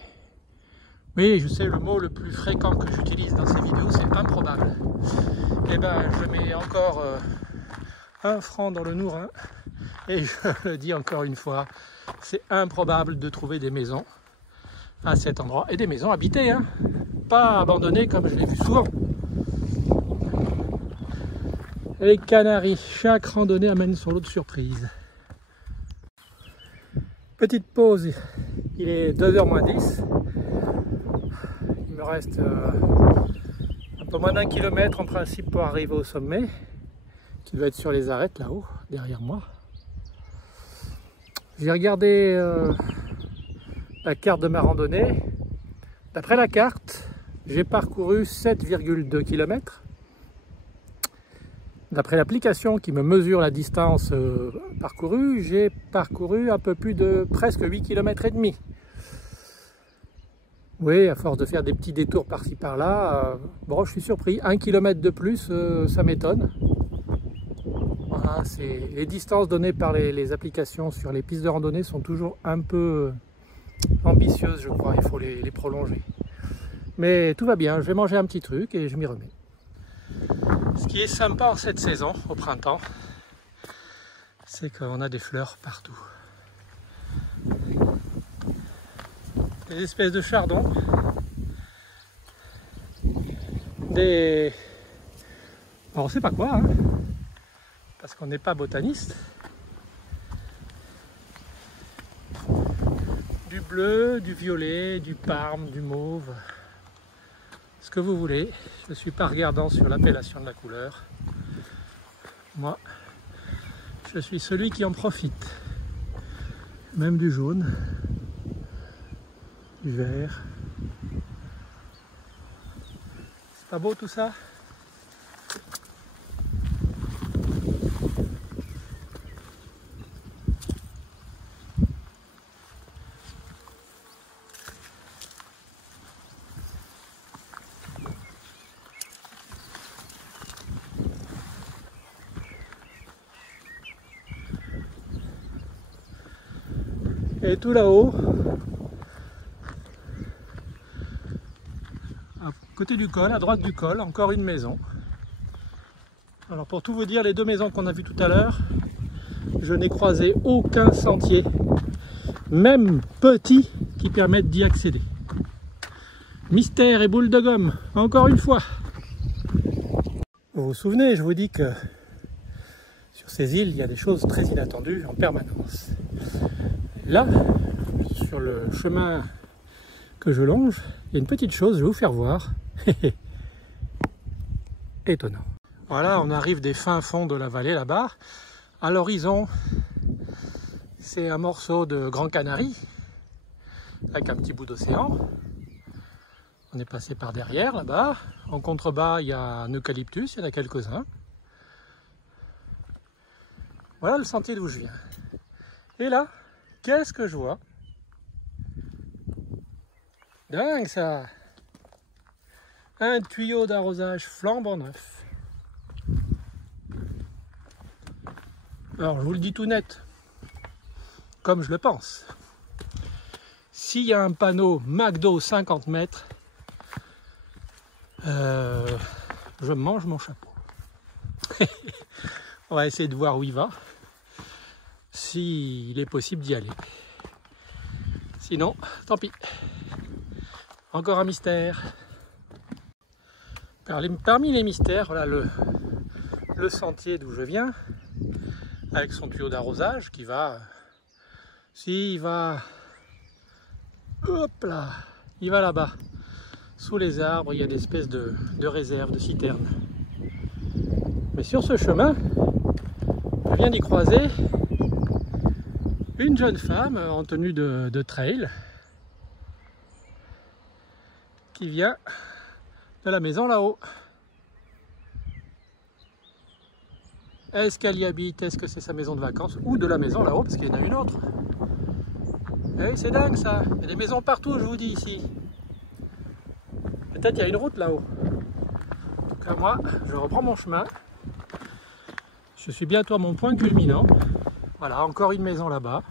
oui, je sais, le mot le plus fréquent que j'utilise dans ces vidéos, c'est improbable. Et ben, je mets encore 1 franc dans le nourrin. Et je le dis encore une fois, c'est improbable de trouver des maisons à cet endroit. Et des maisons habitées, hein, pas abandonnées comme je l'ai vu souvent. les Canaries. Chaque randonnée amène son lot de surprises. Petite pause, il est 2h moins 10. Il me reste un peu moins d'1 kilomètre en principe pour arriver au sommet, qui doit être sur les arêtes là-haut, derrière moi. J'ai regardé la carte de ma randonnée. D'après la carte, j'ai parcouru 7,2 km. D'après l'application qui me mesure la distance parcourue, j'ai parcouru un peu plus de presque 8 km et demi. Oui, à force de faire des petits détours par-ci par-là, bon, je suis surpris. 1 km de plus, ça m'étonne. Voilà, les distances données par les applications sur les pistes de randonnée sont toujours un peu ambitieuses, je crois. Il faut les prolonger. Mais tout va bien, je vais manger un petit truc et je m'y remets. Ce qui est sympa en cette saison, au printemps, c'est qu'on a des fleurs partout. Des espèces de chardons, des... Alors, on ne sait pas quoi, hein, parce qu'on n'est pas botaniste. Du bleu, du violet, du parme, du mauve, ce que vous voulez. Je ne suis pas regardant sur l'appellation de la couleur. Moi, je suis celui qui en profite. Même du jaune, du vert. C'est pas beau tout ça? Et tout là-haut, à côté du col, à droite du col, encore une maison. Alors pour tout vous dire, les deux maisons qu'on a vues tout à l'heure, je n'ai croisé aucun sentier, même petit, qui permette d'y accéder. Mystère et boule de gomme, encore une fois. Vous vous souvenez, je vous dis que sur ces îles, il y a des choses très inattendues en permanence. Là, sur le chemin que je longe, il y a une petite chose, je vais vous faire voir. Étonnant. Voilà, on arrive des fins fonds de la vallée là-bas. À l'horizon, c'est un morceau de Grand Canarie, avec un petit bout d'océan. On est passé par derrière là-bas. En contrebas, il y a un eucalyptus, il y en a quelques-uns. Voilà le sentier d'où je viens. Et là, qu'est-ce que je vois? Dingue ça! Un tuyau d'arrosage flambant neuf. Alors je vous le dis tout net, comme je le pense. S'il y a un panneau McDo 50 mètres, je mange mon chapeau. On va essayer de voir où il va, s'il est possible d'y aller. Sinon, tant pis. Encore un mystère. Parmi les mystères, voilà le sentier d'où je viens, avec son tuyau d'arrosage qui va... S'il va... Hop là! Il va là-bas. Sous les arbres, il y a des espèces de réserves, de citernes. Mais sur ce chemin, je viens d'y croiser une jeune femme en tenue de trail qui vient de la maison là-haut. Est-ce qu'elle y habite? Est-ce que c'est sa maison de vacances? Ou de la maison là-haut, parce qu'il y en a une autre. Eh, c'est dingue ça, il y a des maisons partout, je vous dis ici. Peut-être il y a une route là-haut. En tout cas moi, je reprends mon chemin. Je suis bientôt à mon point culminant. Voilà, encore une maison là-bas.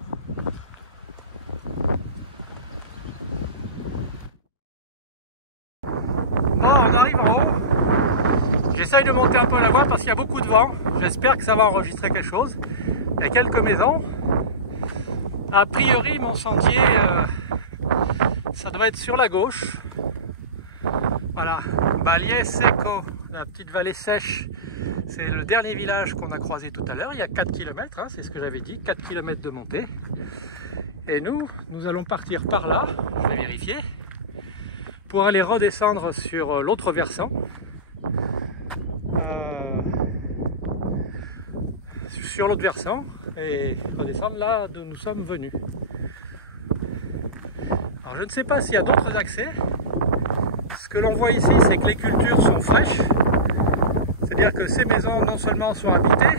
Bon, on arrive en haut. J'essaye de monter un peu la voie parce qu'il y a beaucoup de vent. J'espère que ça va enregistrer quelque chose. Il y a quelques maisons. A priori, mon sentier, ça doit être sur la gauche. Voilà, Balie Seco, la petite vallée sèche. C'est le dernier village qu'on a croisé tout à l'heure, il y a 4 km, hein, c'est ce que j'avais dit, 4 km de montée. Et nous allons partir par là, je vais vérifier, pour aller redescendre sur l'autre versant. Sur l'autre versant et redescendre là d'où nous sommes venus. Alors je ne sais pas s'il y a d'autres accès. Ce que l'on voit ici, c'est que les cultures sont fraîches. C'est-à-dire que ces maisons non seulement sont habitées,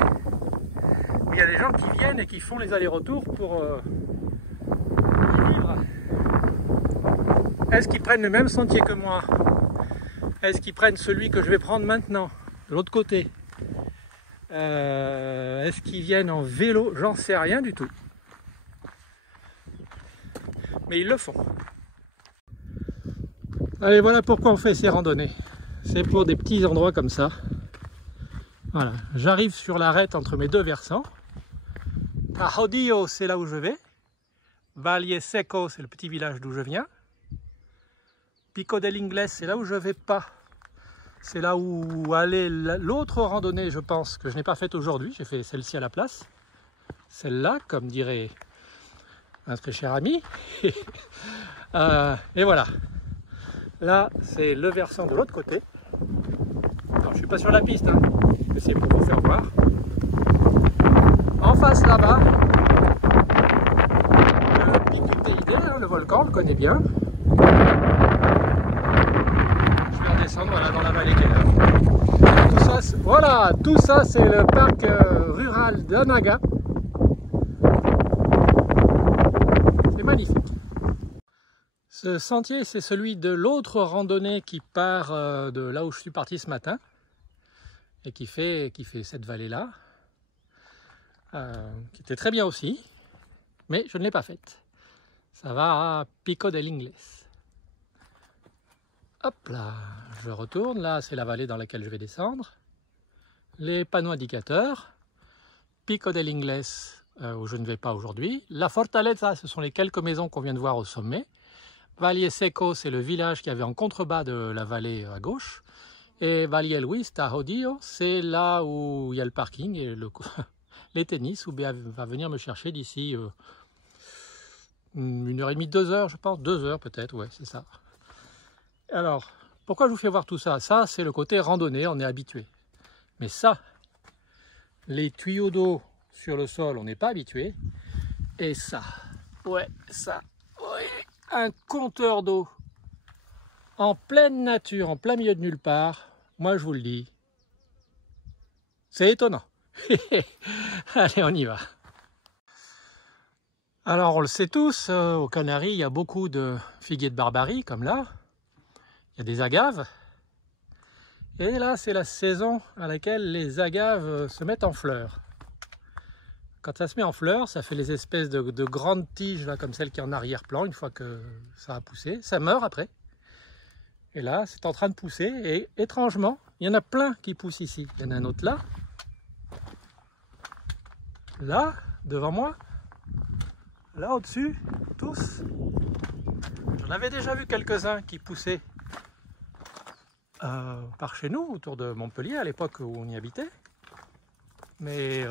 mais il y a des gens qui viennent et qui font les allers-retours pour y vivre. Est-ce qu'ils prennent le même sentier que moi? Est-ce qu'ils prennent celui que je vais prendre maintenant, de l'autre côté? Est-ce qu'ils viennent en vélo? J'en sais rien du tout. Mais ils le font. Allez, voilà pourquoi on fait ces randonnées. C'est pour des petits endroits comme ça. Voilà, j'arrive sur l'arête entre mes deux versants. Tahodio, c'est là où je vais. Valle Seco, c'est le petit village d'où je viens. Pico del Ingles, c'est là où je vais pas. C'est là où allait l'autre randonnée, je pense, que je n'ai pas faite aujourd'hui. J'ai fait celle-ci à la place. Celle-là, comme dirait un très cher ami. Et voilà. Là, c'est le versant de l'autre côté. Alors, je ne suis pas sur la piste, hein, mais c'est pour vous faire voir. En face, là-bas, le pic du Teide, hein, le volcan, on le connaît bien. Descendre voilà, dans la vallée qui est là. Tout ça, voilà, tout ça c'est le parc rural d'Anaga. C'est magnifique. Ce sentier, c'est celui de l'autre randonnée qui part de là où je suis parti ce matin et qui fait cette vallée-là, qui était très bien aussi, mais je ne l'ai pas faite. Ça va à Pico del Ingles. Hop là, je retourne, là c'est la vallée dans laquelle je vais descendre. Les panneaux indicateurs, Pico del Ingles, où je ne vais pas aujourd'hui. La Fortaleza, ce sont les quelques maisons qu'on vient de voir au sommet. Valle Seco, c'est le village qui avait en contrebas de la vallée à gauche. Et Valle Luis, Tahodio, c'est là où il y a le parking et les tennis, où Béa va venir me chercher d'ici 1h30, 2 heures, je pense. 2 heures peut-être, ouais, c'est ça. Alors, pourquoi je vous fais voir tout ça? Ça, c'est le côté randonnée, on est habitué. Mais ça, les tuyaux d'eau sur le sol, on n'est pas habitué. Et ça, ouais, ça, ouais, un compteur d'eau en pleine nature, en plein milieu de nulle part, moi je vous le dis, c'est étonnant. Allez, on y va. Alors, on le sait tous, aux Canaries, il y a beaucoup de figuiers de Barbarie, comme là. Il y a des agaves. Et là, c'est la saison à laquelle les agaves se mettent en fleurs. Quand ça se met en fleurs, ça fait les espèces de grandes tiges, là, comme celle qui est en arrière-plan, une fois que ça a poussé. Ça meurt après. Et là, c'est en train de pousser. Et étrangement, il y en a plein qui poussent ici. Il y en a un autre là. Là, devant moi. Là, au-dessus, tous. J'en avais déjà vu quelques-uns qui poussaient par chez nous, autour de Montpellier, à l'époque où on y habitait. Mais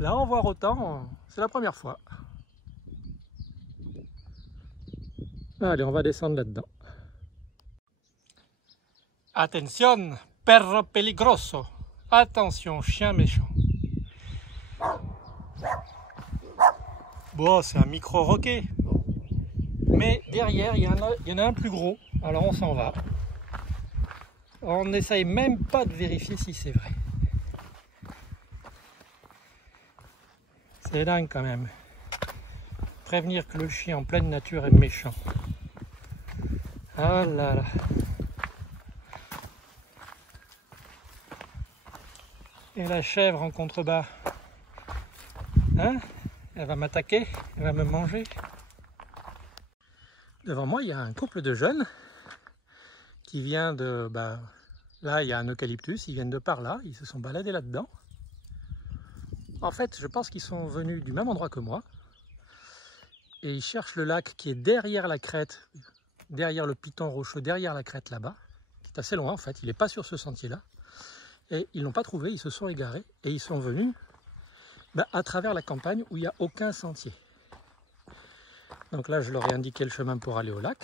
là, en voir autant, c'est la première fois. Allez, on va descendre là-dedans. Attention, perro peligroso. Attention, chien méchant. Bon, c'est un micro-roquet. Mais derrière, il y en a un plus gros. Alors on s'en va. On n'essaye même pas de vérifier si c'est vrai. C'est dingue quand même. Prévenir que le chien en pleine nature est méchant. Ah là là. Et la chèvre en contrebas. Hein? Elle va m'attaquer, elle va me manger. Devant moi, il y a un couple de jeunes qui vient de... là, il y a un eucalyptus, ils viennent de par là, ils se sont baladés là-dedans. En fait, je pense qu'ils sont venus du même endroit que moi. Et ils cherchent le lac qui est derrière la crête, derrière le piton rocheux, derrière la crête là-bas. C'est assez loin en fait, il n'est pas sur ce sentier-là. Et ils n'ont pas trouvé, ils se sont égarés et ils sont venus à travers la campagne où il n'y a aucun sentier. Donc là, je leur ai indiqué le chemin pour aller au lac.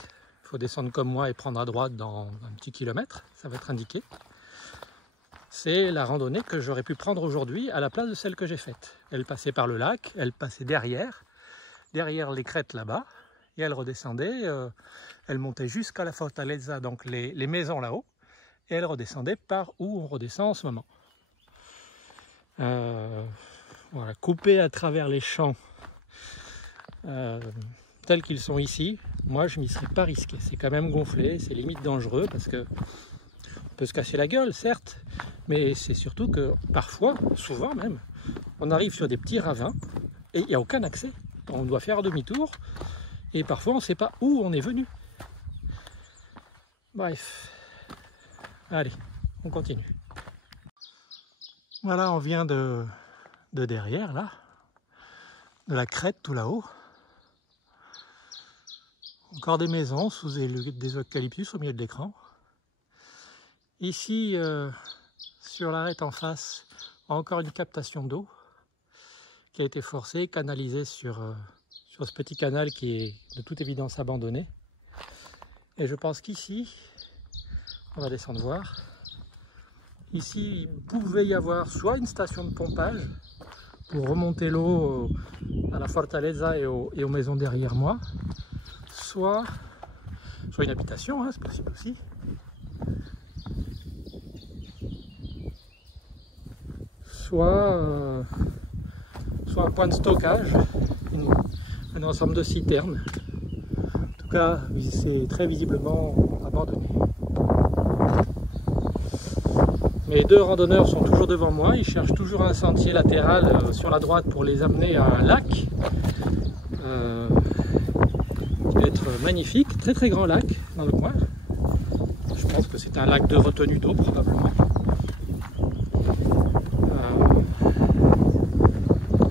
Il faut descendre comme moi et prendre à droite dans un petit kilomètre, ça va être indiqué. C'est la randonnée que j'aurais pu prendre aujourd'hui à la place de celle que j'ai faite. Elle passait par le lac, elle passait derrière les crêtes là-bas, et elle redescendait, elle montait jusqu'à la Fortaleza, donc les maisons là-haut, et elle redescendait par où on redescend en ce moment. Voilà, coupé à travers les champs tels qu'ils sont ici, moi je m'y serais pas risqué. C'est quand même gonflé, c'est limite dangereux parce que on peut se casser la gueule, certes, mais c'est surtout que parfois, souvent même, on arrive sur des petits ravins et il n'y a aucun accès. On doit faire demi-tour et parfois on ne sait pas où on est venu. Bref, allez, on continue. Voilà, on vient de derrière, là, de la crête tout là-haut. Encore des maisons sous des eucalyptus au milieu de l'écran. Ici, sur l'arête en face, encore une captation d'eau qui a été forcée, canalisée sur ce petit canal qui est de toute évidence abandonné. Et je pense qu'ici, on va descendre voir, ici il pouvait y avoir soit une station de pompage pour remonter l'eau à la Fortaleza et aux maisons derrière moi, soit une habitation, hein, c'est possible aussi. Soit un point de stockage, un ensemble de citernes. En tout cas, c'est très visiblement abandonné. Mes deux randonneurs sont toujours devant moi, ils cherchent toujours un sentier latéral sur la droite pour les amener à un lac. Qui va être magnifique, très très grand lac dans le coin. Je pense que c'est un lac de retenue d'eau probablement.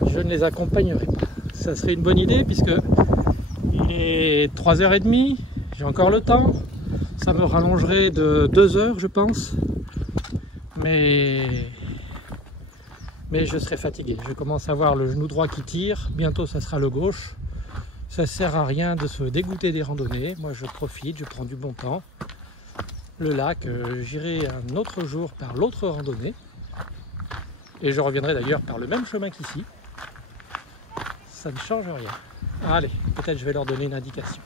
Je ne les accompagnerai pas. Ça serait une bonne idée puisque il est 3h30, j'ai encore le temps. Ça me rallongerait de 2 heures je pense. Mais je serai fatigué. Je commence à voir le genou droit qui tire. Bientôt ça sera le gauche. Ça sert à rien de se dégoûter des randonnées. Moi je profite, je prends du bon temps. Le lac, j'irai un autre jour par l'autre randonnée. Et je reviendrai d'ailleurs par le même chemin qu'ici. Ça ne change rien. Allez, peut-être je vais leur donner une indication.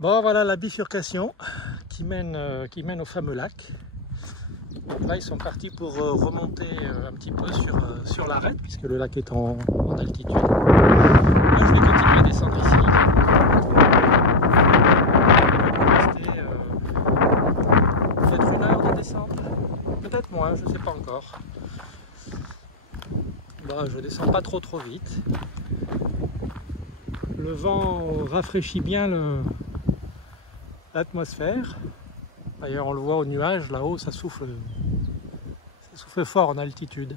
Bon, voilà la bifurcation qui mène au fameux lac. Donc là, ils sont partis pour remonter un petit peu sur l'arête, puisque le lac est en altitude. Moi, je vais continuer à descendre ici. Il va rester peut-être 1 heure de descente. Peut-être moins, je ne sais pas encore. Bah, je descends pas trop vite. Le vent rafraîchit bien l'atmosphère. D'ailleurs on le voit au nuage, là-haut ça souffle fort en altitude.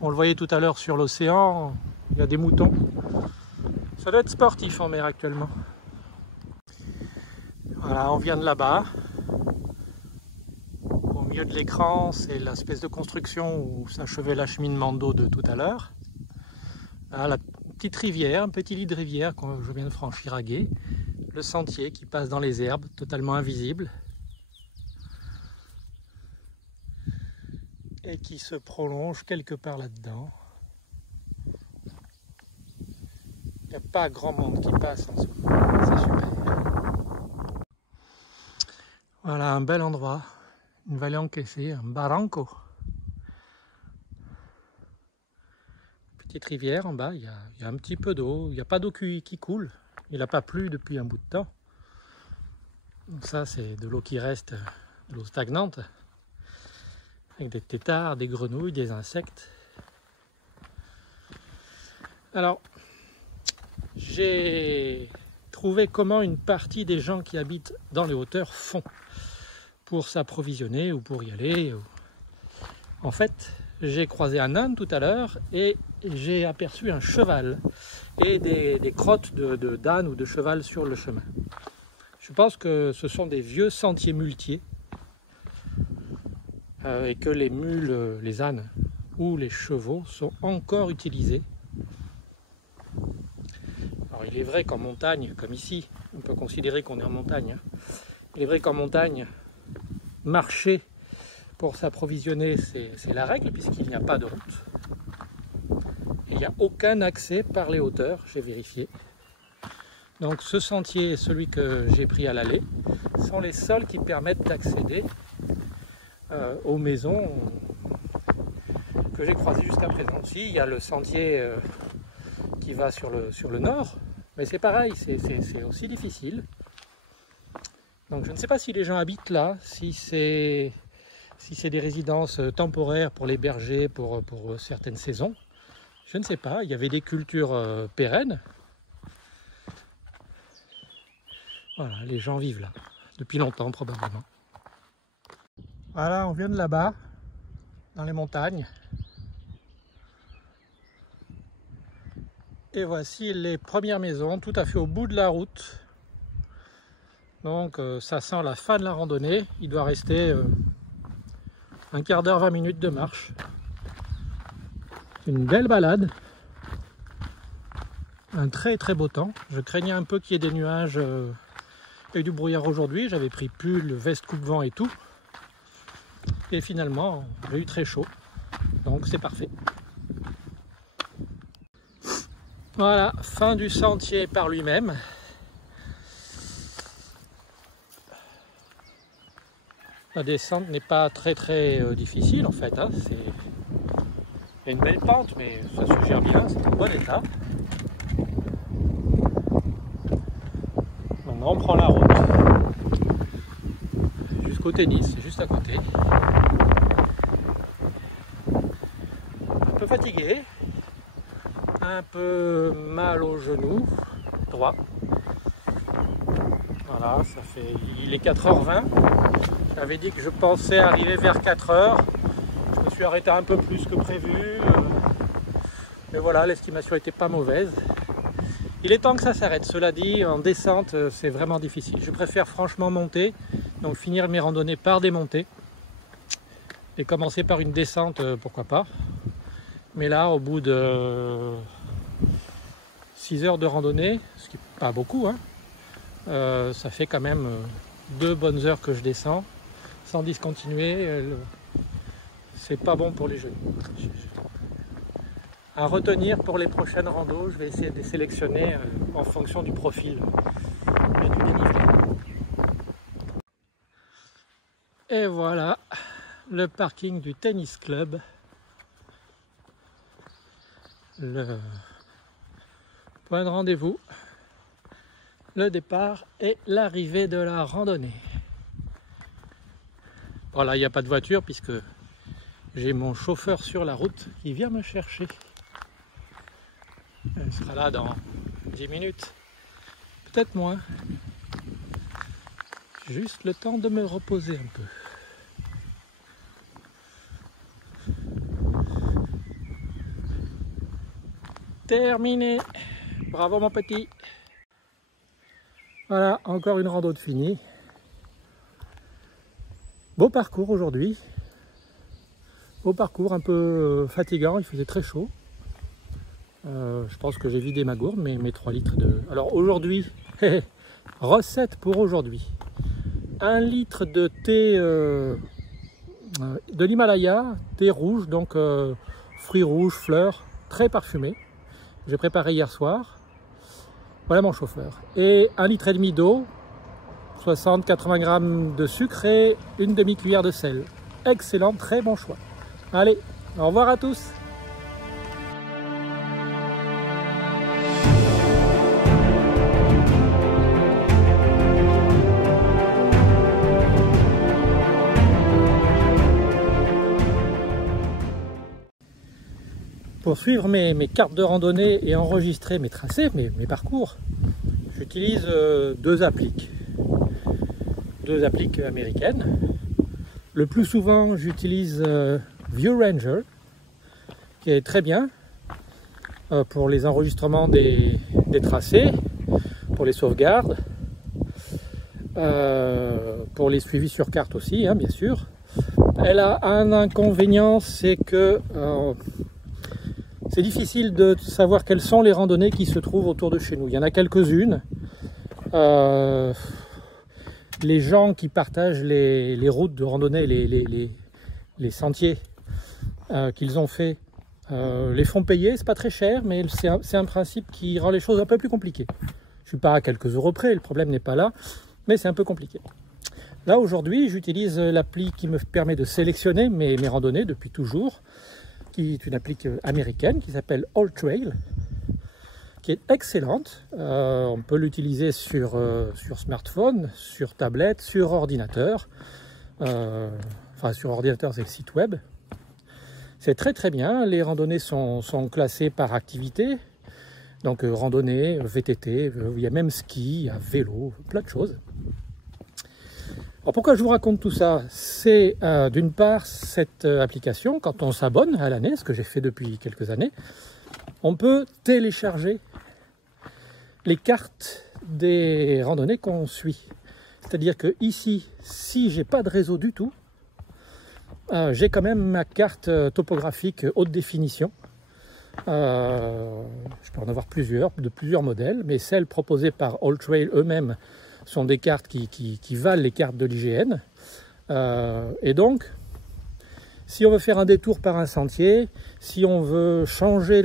On le voyait tout à l'heure sur l'océan, il y a des moutons. Ça doit être sportif en mer actuellement. Voilà, on vient de là-bas. Au milieu de l'écran, c'est l'espèce de construction où s'achevait l'acheminement d'eau de tout à l'heure. Là, la petite rivière, un petit lit de rivière que je viens de franchir à gué. Le sentier qui passe dans les herbes, totalement invisible. Et qui se prolonge quelque part là-dedans. Il n'y a pas grand monde qui passe en ce moment, c'est super. Voilà un bel endroit, une vallée encaissée, un barranco. Petite rivière en bas, il y a un petit peu d'eau, il n'y a pas d'eau qui coule, il n'a pas plu depuis un bout de temps. Donc ça c'est de l'eau qui reste, de l'eau stagnante, avec des têtards, des grenouilles, des insectes. Alors, j'ai trouvé comment une partie des gens qui habitent dans les hauteurs font pour s'approvisionner ou pour y aller. En fait, j'ai croisé un âne tout à l'heure et j'ai aperçu un cheval et des crottes d'âne ou de cheval sur le chemin. Je pense que ce sont des vieux sentiers muletiers. et que les mules, les ânes ou les chevaux sont encore utilisés. Alors il est vrai qu'en montagne, comme ici, on peut considérer qu'on est en montagne, hein. Il est vrai qu'en montagne, marcher pour s'approvisionner, c'est la règle, puisqu'il n'y a pas de route. Et il n'y a aucun accès par les hauteurs, j'ai vérifié. Donc ce sentier et celui que j'ai pris à l'aller sont les seuls qui permettent d'accéder aux maisons que j'ai croisées jusqu'à présent. Si, il y a le sentier qui va sur le nord, mais c'est pareil, c'est aussi difficile. Donc je ne sais pas si les gens habitent là, si c'est des résidences temporaires pour les bergers, pour certaines saisons. Je ne sais pas, il y avait des cultures pérennes. Voilà, les gens vivent là, depuis longtemps probablement. Voilà, on vient de là-bas, dans les montagnes. Et voici les premières maisons, tout à fait au bout de la route. Donc ça sent la fin de la randonnée. Il doit rester un quart d'heure, 20 minutes de marche. C'est une belle balade. Un très très beau temps. Je craignais un peu qu'il y ait des nuages et du brouillard aujourd'hui. J'avais pris pull, veste coupe-vent et tout. Et finalement, j'ai eu très chaud. Donc c'est parfait. Voilà, fin du sentier par lui-même. La descente n'est pas très difficile en fait, hein. Il y a une belle pente, mais ça se gère bien, c'est en bon état. Maintenant on prend la route jusqu'au tennis, c'est juste à côté. Un peu fatigué, un peu mal au genou droit. Voilà, ça fait, il est 4h20. J'avais dit que je pensais arriver vers 4h. Je me suis arrêté un peu plus que prévu. Mais voilà, l'estimation n'était pas mauvaise. Il est temps que ça s'arrête. Cela dit, en descente, c'est vraiment difficile. Je préfère franchement monter, donc finir mes randonnées par des montées. Et commencer par une descente, pourquoi pas. Mais là, au bout de 6 heures de randonnée, ce qui n'est pas beaucoup, hein, ça fait quand même 2 bonnes heures que je descends sans discontinuer. C'est pas bon pour les genoux. À retenir pour les prochaines randos, je vais essayer de les sélectionner en fonction du profil et du dénivelé. Et voilà le parking du tennis club. Le point de rendez-vous, le départ et l'arrivée de la randonnée. Voilà, il n'y a pas de voiture puisque j'ai mon chauffeur sur la route qui vient me chercher. Il sera là dans 10 minutes, peut-être moins. Juste le temps de me reposer un peu. Terminé. Bravo mon petit. Voilà, encore une rando de finie. Beau parcours aujourd'hui. Beau parcours un peu fatigant, il faisait très chaud. Je pense que j'ai vidé ma gourde, mes 3 litres de... Alors aujourd'hui, recette pour aujourd'hui. 1 litre de thé de l'Himalaya, thé rouge, donc fruits rouges, fleurs, très parfumé. J'ai préparé hier soir. Voilà mon chauffeur. Et 1,5 litre d'eau, 60-80 grammes de sucre et une demi-cuillère de sel. Excellent, très bon choix. Allez, au revoir à tous. Pour suivre mes cartes de randonnée et enregistrer mes tracés, mes parcours, j'utilise 2 appliques. 2 appliques américaines. Le plus souvent, j'utilise ViewRanger, qui est très bien pour les enregistrements des tracés, pour les sauvegardes, pour les suivis sur carte aussi, hein, bien sûr. Elle a un inconvénient, c'est que c'est difficile de savoir quelles sont les randonnées qui se trouvent autour de chez nous. Il y en a quelques-unes. Les gens qui partagent les routes de randonnée, les sentiers qu'ils ont fait, les font payer. C'est pas très cher, mais c'est un principe qui rend les choses un peu plus compliquées. Je suis pas à quelques euros près, le problème n'est pas là, mais c'est un peu compliqué. Là aujourd'hui, j'utilise l'appli qui me permet de sélectionner mes randonnées depuis toujours, qui est une appli américaine qui s'appelle AllTrail, qui est excellente. On peut l'utiliser sur smartphone, sur tablette, sur ordinateur. Enfin, sur ordinateur, c'est le site web. C'est très très bien. Les randonnées sont classées par activité. Donc randonnée, VTT, il y a même ski, il y a vélo, plein de choses. Alors pourquoi je vous raconte tout ça? C'est d'une part cette application, quand on s'abonne à l'année, ce que j'ai fait depuis quelques années, on peut télécharger les cartes des randonnées qu'on suit. C'est-à-dire que ici, si j'ai pas de réseau du tout, j'ai quand même ma carte topographique haute définition. Je peux en avoir plusieurs, de plusieurs modèles, mais celles proposées par AllTrail eux-mêmes sont des cartes qui valent les cartes de l'IGN. Et donc, si on veut faire un détour par un sentier, si on veut changer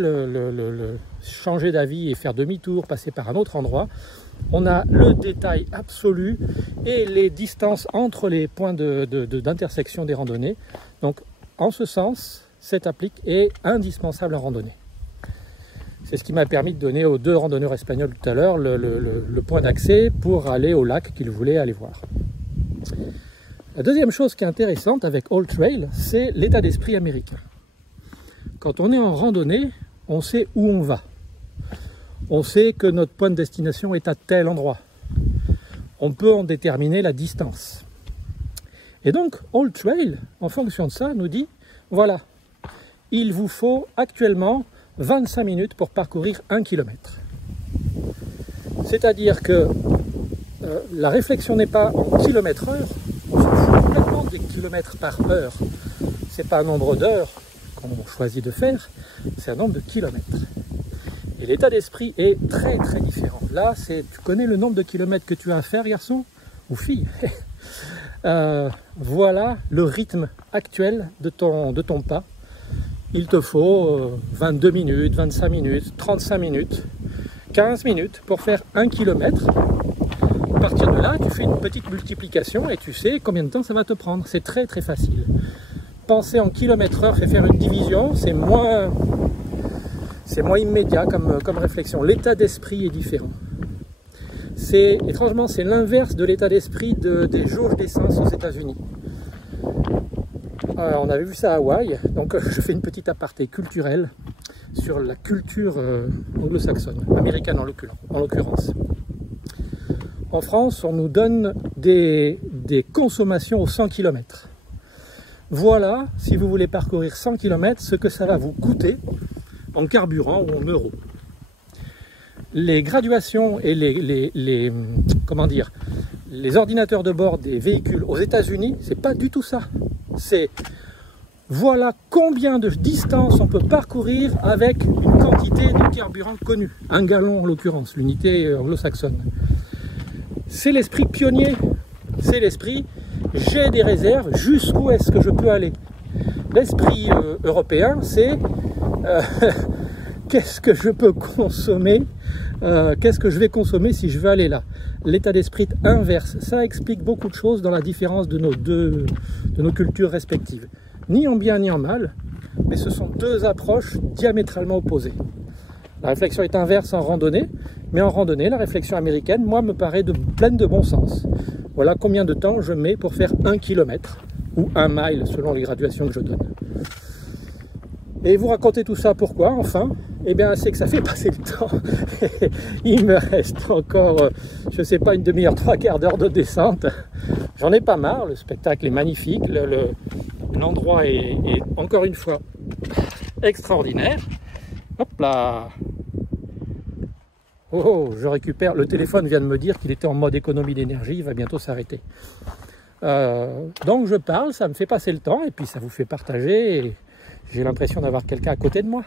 changer d'avis et faire demi-tour, passer par un autre endroit, on a le détail absolu et les distances entre les points d'intersection des randonnées. Donc, en ce sens, cette appli est indispensable en randonnée. C'est ce qui m'a permis de donner aux 2 randonneurs espagnols tout à l'heure le point d'accès pour aller au lac qu'ils voulaient aller voir. La deuxième chose qui est intéressante avec AllTrail, c'est l'état d'esprit américain. Quand on est en randonnée, on sait où on va. On sait que notre point de destination est à tel endroit. On peut en déterminer la distance. Et donc, AllTrail, en fonction de ça, nous dit, voilà, il vous faut actuellement 25 minutes pour parcourir 1 km. C'est-à-dire que la réflexion n'est pas en km/h, on s'en fout complètement des kilomètres par heure. C'est pas un nombre d'heures qu'on choisit de faire, c'est un nombre de kilomètres. Et l'état d'esprit est très très différent. Là, tu connais le nombre de kilomètres que tu as à faire, garçon ou fille. Voilà le rythme actuel de ton pas. Il te faut 22 minutes, 25 minutes, 35 minutes, 15 minutes pour faire 1 km. À partir de là, tu fais une petite multiplication et tu sais combien de temps ça va te prendre. C'est très très facile. Penser en km/h et faire une division, c'est moins immédiat comme réflexion. L'état d'esprit est différent. Étrangement, c'est l'inverse de l'état d'esprit des jauges d'essence aux États-Unis. On avait vu ça à Hawaï, donc je fais une petite aparté culturelle sur la culture anglo-saxonne, américaine en l'occurrence. En France, on nous donne des consommations aux 100 km. Voilà, si vous voulez parcourir 100 km, ce que ça va vous coûter en carburant ou en euros. Les graduations et les ordinateurs de bord des véhicules aux États-Unis, c'est pas du tout ça. C'est voilà combien de distance on peut parcourir avec une quantité de carburant connue. 1 gallon en l'occurrence, l'unité anglo-saxonne. C'est l'esprit pionnier. C'est l'esprit j'ai des réserves, jusqu'où est-ce que je peux aller. L'esprit européen, c'est qu'est-ce que je peux consommer, qu'est-ce que je vais consommer si je veux aller là. L'état d'esprit inverse, ça explique beaucoup de choses dans la différence de nos cultures respectives. Ni en bien ni en mal, mais ce sont 2 approches diamétralement opposées. La réflexion est inverse en randonnée, mais en randonnée, la réflexion américaine, moi, me paraît pleine de bon sens. Voilà combien de temps je mets pour faire 1 km ou 1 mile selon les graduations que je donne. Et vous racontez tout ça pourquoi, enfin? Eh bien, c'est que ça fait passer le temps. Il me reste encore, je ne sais pas, une demi-heure, 3/4 d'heure de descente. J'en ai pas marre, le spectacle est magnifique, l'endroit est encore une fois extraordinaire. Hop là! Oh, je récupère, le téléphone vient de me dire qu'il était en mode économie d'énergie, il va bientôt s'arrêter. Donc je parle, ça me fait passer le temps et puis ça vous fait partager. J'ai l'impression d'avoir quelqu'un à côté de moi.